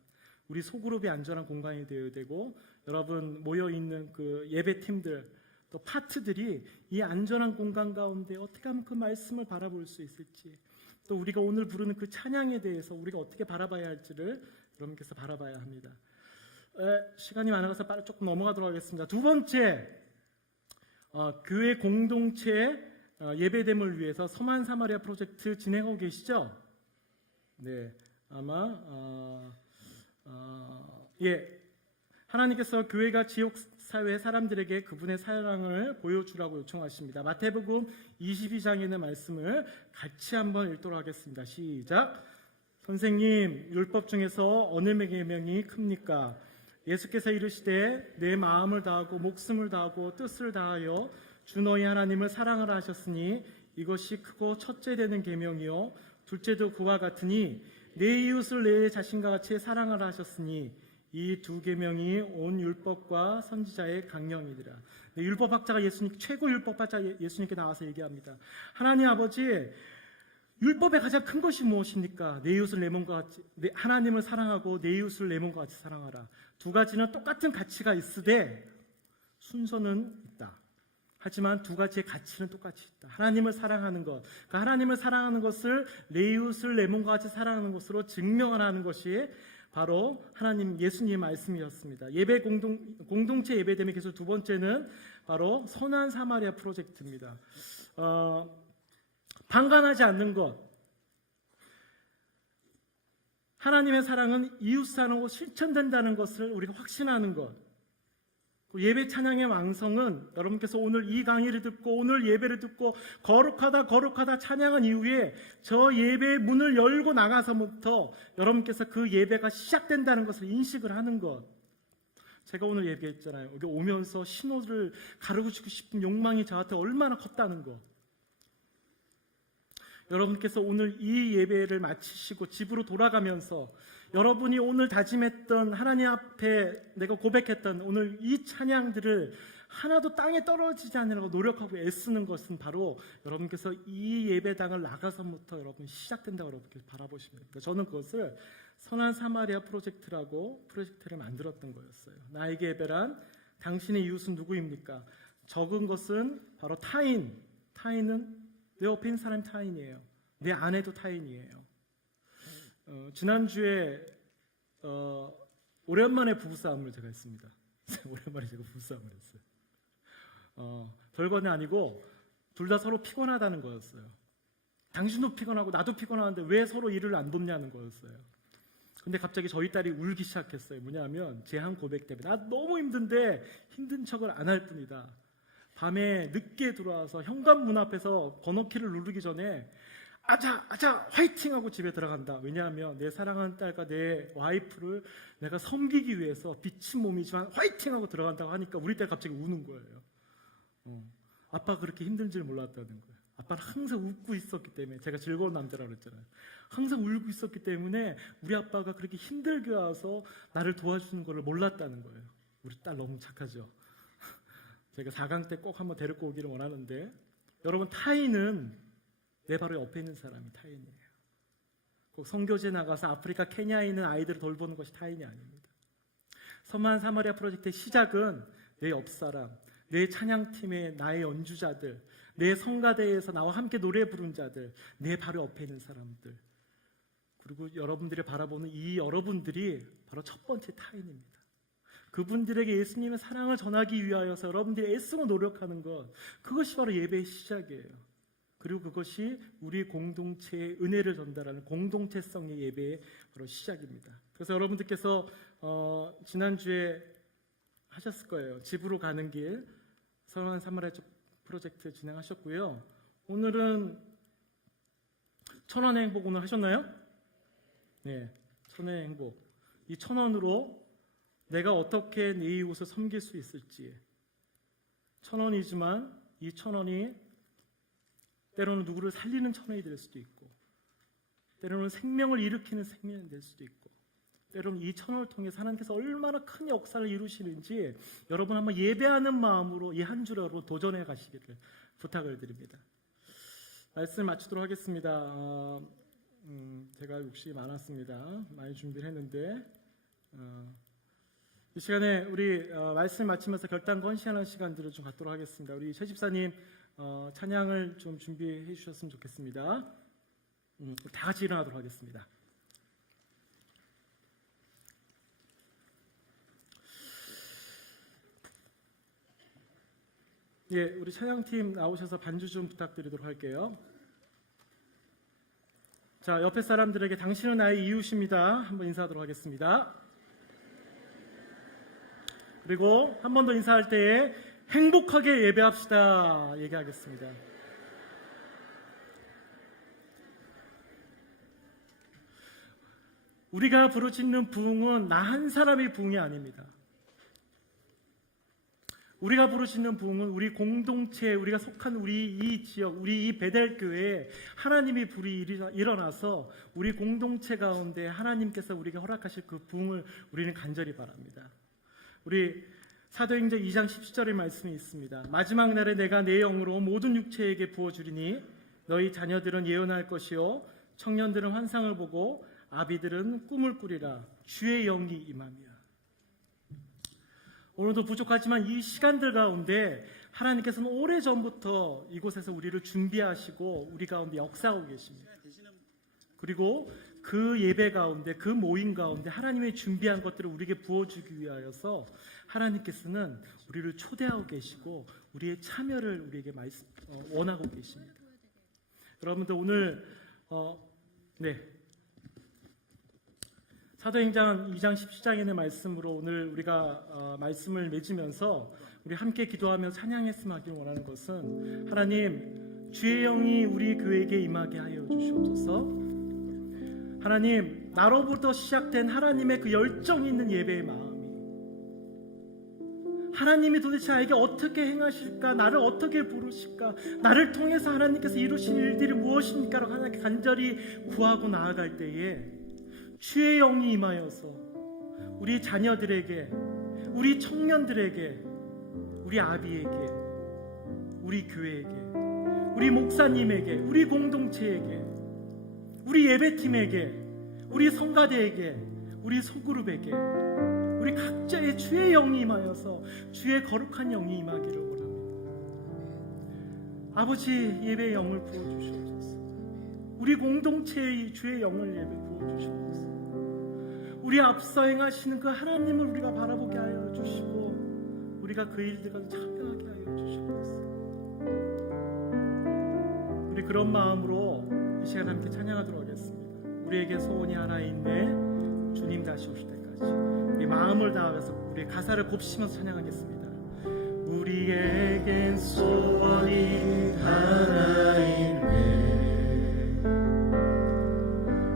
우리 소그룹이 안전한 공간이 되어야 되고, 여러분 모여 있는 그 예배 팀들, 또 파트들이 이 안전한 공간 가운데 어떻게 하면 그 말씀을 바라볼 수 있을지, 또 우리가 오늘 부르는 그 찬양에 대해서 우리가 어떻게 바라봐야 할지를 여러분께서 바라봐야 합니다. 시간이 많아서 빨리 조금 넘어가도록 하겠습니다. 두 번째, 교회 공동체 예배됨을 위해서 서만 사마리아 프로젝트 진행하고 계시죠? 네, 아마 하나님께서 교회가 지역 사회 사람들에게 그분의 사랑을 보여주라고 요청하십니다. 마태복음 22장에 있는 말씀을 같이 한번 읽도록 하겠습니다. 시작. 선생님, 율법 중에서 어느 계명이 큽니까? 예수께서 이르시되 내 마음을 다하고 목숨을 다하고 뜻을 다하여 주 너희 하나님을 사랑하라 하셨으니 이것이 크고 첫째 되는 계명이요 둘째도 그와 같으니 내 이웃을 내 자신과 같이 사랑하라 하셨으니 이 두 계명이 온 율법과 선지자의 강령이니라. 네, 율법학자가 최고 율법학자 예수님께 나와서 얘기합니다. 하나님 아버지, 율법의 가장 큰 것이 무엇입니까? 내 이웃을 내 몸과 같이, 하나님을 사랑하고 내 이웃을 내 몸과 같이 사랑하라. 두 가지는 똑같은 가치가 있으되 순서는 있다. 하지만 두 가지의 가치는 똑같이 있다. 하나님을 사랑하는 것, 그러니까 하나님을 사랑하는 것을 내 이웃을 내 몸과 같이 사랑하는 것으로 증명하는 것이 바로 하나님 예수님의 말씀이었습니다. 예배 공동체 예배됨의 기술 두 번째는 바로 선한 사마리아 프로젝트입니다. 방관하지 않는 것. 하나님의 사랑은 이웃 사랑으로 실천된다는 것을 우리가 확신하는 것. 예배 찬양의 왕성은 여러분께서 오늘 이 강의를 듣고 오늘 예배를 듣고 거룩하다 찬양한 이후에 저 예배의 문을 열고 나가서부터 여러분께서 그 예배가 시작된다는 것을 인식을 하는 것. 제가 오늘 얘기했잖아요. 여기 오면서 신호를 가르치고 싶은 욕망이 저한테 얼마나 컸다는 것. 여러분께서 오늘 이 예배를 마치시고 집으로 돌아가면서 여러분이 오늘 다짐했던 하나님 앞에 내가 고백했던 오늘 이 찬양들을 하나도 땅에 떨어지지 않으려고 노력하고 애쓰는 것은 바로 여러분께서 이 예배당을 나가서부터 여러분 시작된다고 여러분께서 바라보십니다. 저는 그것을 선한 사마리아 프로젝트라고 프로젝트를 만들었던 거였어요. 나에게 예배란 당신의 이웃은 누구입니까? 적은 것은 바로 타인. 타인은 내 옆에 있는 사람이 타인이에요. 내 아내도 타인이에요. 지난주에 오랜만에 부부싸움을 제가 했습니다. 오랜만에 제가 부부싸움을 했어요. 별거는 아니고 둘 다 서로 피곤하다는 거였어요. 당신도 피곤하고 나도 피곤한데 왜 서로 일을 안 돕냐는 거였어요. 근데 갑자기 저희 딸이 울기 시작했어요. 뭐냐면 제 한 고백 때문에 나 너무 힘든데 힘든 척을 안 할 뿐이다. 밤에 늦게 들어와서 현관문 앞에서 번호키를 누르기 전에 아자 화이팅 하고 집에 들어간다. 왜냐하면 내 사랑하는 딸과 내 와이프를 내가 섬기기 위해서 비친 몸이지만 화이팅 하고 들어간다고 하니까 우리 딸 갑자기 우는 거예요. 아빠가 그렇게 힘든 줄 몰랐다는 거예요. 아빠는 항상 웃고 있었기 때문에, 제가 즐거운 남자라고 그랬잖아요. 항상 울고 있었기 때문에 우리 아빠가 그렇게 힘들게 와서 나를 도와주는 걸 몰랐다는 거예요. 우리 딸 너무 착하죠. 제가 4강 때 꼭 한번 데리고 오기를 원하는데, 여러분, 타인은 내 바로 옆에 있는 사람이 타인이에요. 꼭 선교지에 나가서 아프리카 케냐에 있는 아이들을 돌보는 것이 타인이 아닙니다. 선한 사마리아 프로젝트의 시작은 내 옆사람, 내 찬양팀의 나의 연주자들, 내 성가대에서 나와 함께 노래 부른 자들, 내 바로 옆에 있는 사람들, 그리고 여러분들이 바라보는 이 여러분들이 바로 첫 번째 타인입니다. 그분들에게 예수님의 사랑을 전하기 위하여서 여러분들이 애쓰고 노력하는 것, 그것이 바로 예배의 시작이에요. 그리고 그것이 우리 공동체의 은혜를 전달하는 공동체성의 예배의 바로 시작입니다. 그래서 여러분들께서 지난주에 하셨을 거예요. 집으로 가는 길 선한 사마리아 프로젝트 진행하셨고요. 오늘은 천원의 행복 오늘 하셨나요? 네, 천원의 행복. 이 1,000원으로 내가 어떻게 내 이웃을 섬길 수 있을지. 1,000원이지만 이 1,000원이 때로는 누구를 살리는 1,000원이 될 수도 있고, 때로는 생명을 일으키는 생명이 될 수도 있고, 때로는 이 1,000원을 통해서 하나님께서 얼마나 큰 역사를 이루시는지 여러분 한번 예배하는 마음으로 이 한 주로 도전해 가시기를 부탁을 드립니다. 말씀 마치도록 하겠습니다. 제가 욕심이 많았습니다. 많이 준비를 했는데 이 시간에 우리 말씀 마치면서 결단 건시하는 시간들을 좀 갖도록 하겠습니다. 우리 최 집사님 찬양을 좀 준비해 주셨으면 좋겠습니다. 다 같이 일어나도록 하겠습니다. 예, 우리 찬양팀 나오셔서 반주 좀 부탁드리도록 할게요. 자, 옆에 사람들에게 당신은 나의 이웃입니다. 한번 인사하도록 하겠습니다. 그리고 한 번 더 인사할 때에 행복하게 예배합시다 얘기하겠습니다. 우리가 부르짖는 부흥은 나 한 사람의 부흥이 아닙니다. 우리가 부르짖는 부흥은 우리 공동체, 우리가 속한 우리 이 지역, 우리 이 베델교회에 하나님의 불이 일어나서 우리 공동체 가운데 하나님께서 우리에게 허락하실 그 부흥을 우리는 간절히 바랍니다. 우리 사도행전 2장 17절의 말씀이 있습니다. 마지막 날에 내가 내 영으로 모든 육체에게 부어주리니 너희 자녀들은 예언할 것이요 청년들은 환상을 보고 아비들은 꿈을 꾸리라. 주의 영이 임하며. 오늘도 부족하지만 이 시간들 가운데 하나님께서는 오래전부터 이곳에서 우리를 준비하시고 우리 가운데 역사하고 계십니다. 그리고 그 예배 가운데, 그 모임 가운데 하나님의 준비한 것들을 우리에게 부어주기 위하여서 하나님께서는 우리를 초대하고 계시고 우리의 참여를 우리에게 원하고 계십니다. 여러분들 오늘 사도행전 2장 17장의 말씀으로 오늘 우리가 말씀을 맺으면서 우리 함께 기도하며 찬양했으면 하길 원하는 것은 하나님 주의 영이 우리 교회에게 임하게 하여 주시옵소서. 하나님 나로부터 시작된 하나님의 그 열정이 있는 예배의 마음이 하나님이 도대체 나에게 어떻게 행하실까, 나를 어떻게 부르실까, 나를 통해서 하나님께서 이루실 일들이 무엇입니까 라고 하나님께 간절히 구하고 나아갈 때에 주의 영이 임하여서 우리 자녀들에게, 우리 청년들에게, 우리 아비에게, 우리 교회에게, 우리 목사님에게, 우리 공동체에게, 우리 예배팀에게, 우리 성가대에게, 우리 소그룹에게, 우리 각자의 주의 영이 임하여서 주의 거룩한 영이 임하기를 원합니다. 아버지 예배의 영을 부어주시옵소서. 우리 공동체의 주의 영을 예배 부어주시옵소서. 우리 앞서 행하시는 그 하나님을 우리가 바라보게 하여 주시고 우리가 그 일들과 참여하게 하여 주시옵소서. 우리 그런 마음으로 이 시간 함께 찬양하도록 하겠습니다. 우리에게 소원이 하나 있네 주님 다시 오실 때까지 우리 마음을 다하면서 우리 가사를 곱씹으면서 찬양하겠습니다. 우리에겐 소원이 하나 있네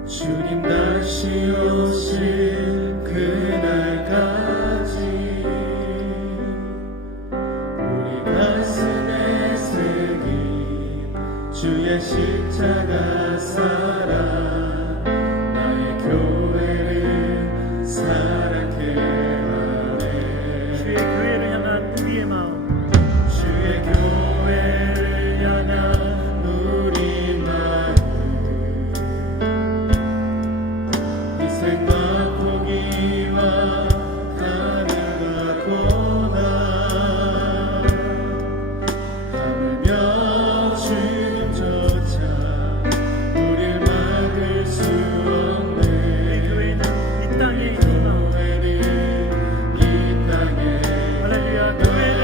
주님 다시 오실 그날까지 우리 가슴에 새긴 주의 십자가 사랑 나의 교회를 사랑해 하네 주의 교회를 향한 우리의 마음 주의 교회를 향한 우리 마음 희생과 포기와 가능하구나 하물며 주님조차 우릴 막을 수 없네 교회는 이 땅에 있구나 교회는 이 땅에 할렐루야 교회는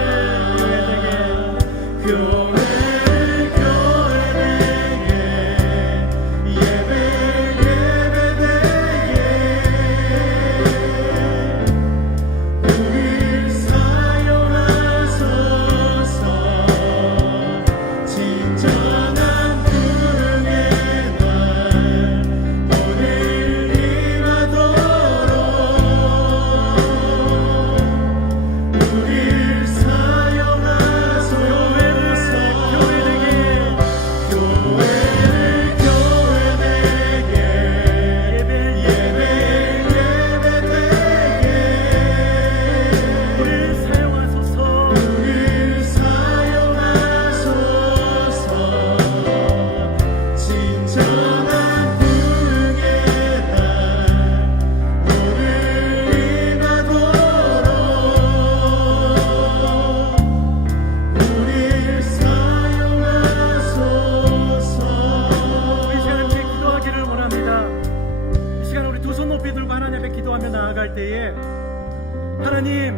하나님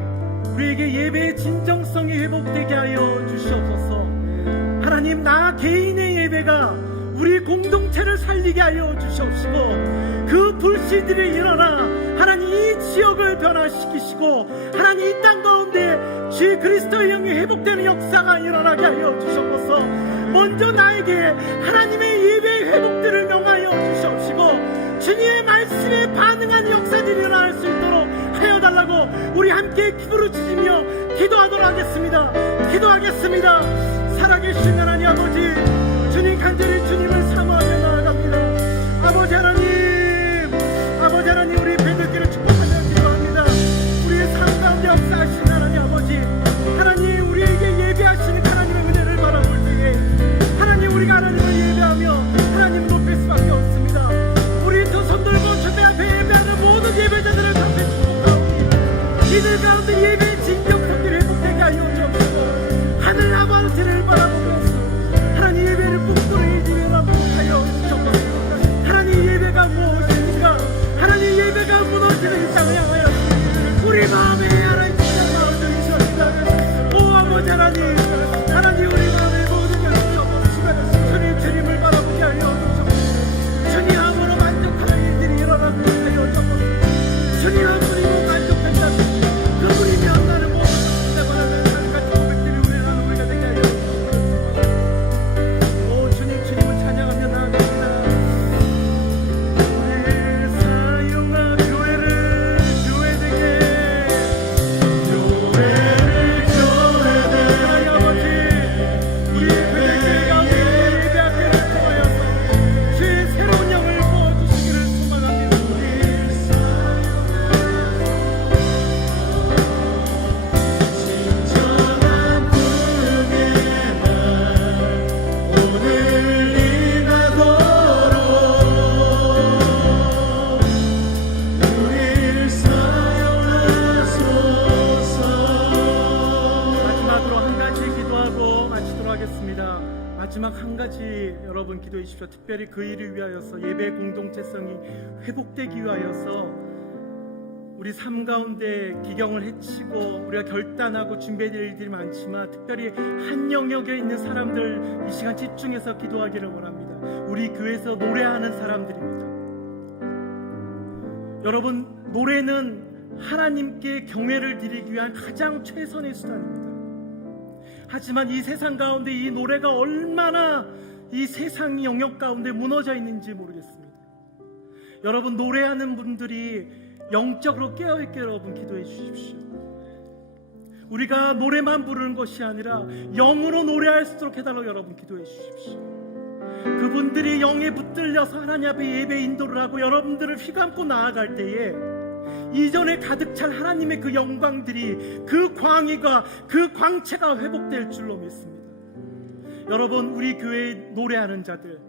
우리에게 예배의 진정성이 회복되게 하여 주시옵소서. 하나님 나 개인의 예배가 우리 공동체를 살리게 하여 주시옵시고 그 불씨들이 일어나 하나님 이 지역을 변화시키시고 하나님 이 땅 가운데 주 그리스도의 영이 회복되는 역사가 일어나게 하여 주시옵소서. 먼저 나에게 하나님의 예배의 회복들을 명하여 주시옵시고 주님의 말씀에 반응하는 역사들이 일어날 수 있도록 하여달라고 우리 함께 기도를 지으며 기도하도록 하겠습니다. 기도하겠습니다. 살아계신 하나님 아버지 주님 간절히 주님을 사모하며 나아갑니다. 아버지 하나님 우리 배들끼를 축복하며 기도합니다. 우리의 삶 가운데 역사하신 하나님 아버지 하나님 우리에게 예배하시는 하나님의 은혜를 바라볼 때에 하나님 우리가 하나님을 예배하며 하나님 높일 수밖에 없습니다. 우리 두 손 들고 주님 앞에 예배하는 모든 예배자들을 다시 축복합니다. 이들 가운데 예배의 진정성들을 회복되게 하여 주옵소서. 하늘 아버지를 마지막 한 가지 여러분 기도해 주십시오. 특별히 그 일을 위하여서 예배 공동체성이 회복되기 위하여서 우리 삶 가운데 기경을 해치고 우리가 결단하고 준비해야 될 일들이 많지만 특별히 한 영역에 있는 사람들 이 시간 집중해서 기도하기를 원합니다. 우리 교회에서 노래하는 사람들입니다. 여러분, 노래는 하나님께 경외를 드리기 위한 가장 최선의 수단입니다. 하지만 이 세상 가운데 이 노래가 얼마나 이 세상 영역 가운데 무너져 있는지 모르겠습니다. 여러분, 노래하는 분들이 영적으로 깨어있게 여러분 기도해 주십시오. 우리가 노래만 부르는 것이 아니라 영으로 노래할 수 있도록 해달라고 여러분 기도해 주십시오. 그분들이 영에 붙들려서 하나님 앞에 예배 인도를 하고 여러분들을 휘감고 나아갈 때에 이전에 가득 찰 하나님의 그 영광들이 그 광의가 그 광채가 회복될 줄로 믿습니다. 여러분, 우리 교회에 노래하는 자들,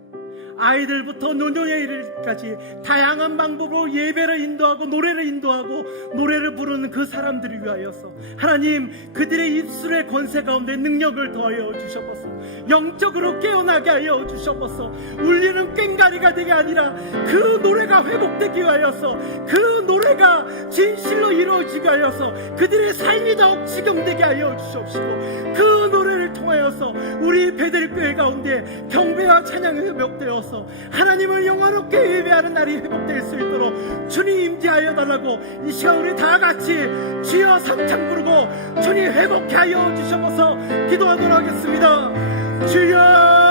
아이들부터 노년에 이르기까지 다양한 방법으로 예배를 인도하고 노래를 인도하고 노래를 부르는 그 사람들을 위하여서 하나님 그들의 입술의 권세 가운데 능력을 더하여 주셔서 영적으로 깨어나게 하여 주셔서 울리는 꽹가리가 되게 아니라 그 노래가 회복되기 위하여서 그 노래가 진실로 이루어지게 하여서 그들의 삶이 더욱 지경되게 하여 주시옵시고 그 노래를 통하여서 우리 베델교회 가운데 경배와 찬양이 회복되어 하나님을 영화롭게 예배하는 날이 회복될 수 있도록 주님 임재하여 달라고 이 시간 우리 다 같이 주여 삼창 부르고 주님 회복해 하여 주셔서 기도하도록 하겠습니다. 주여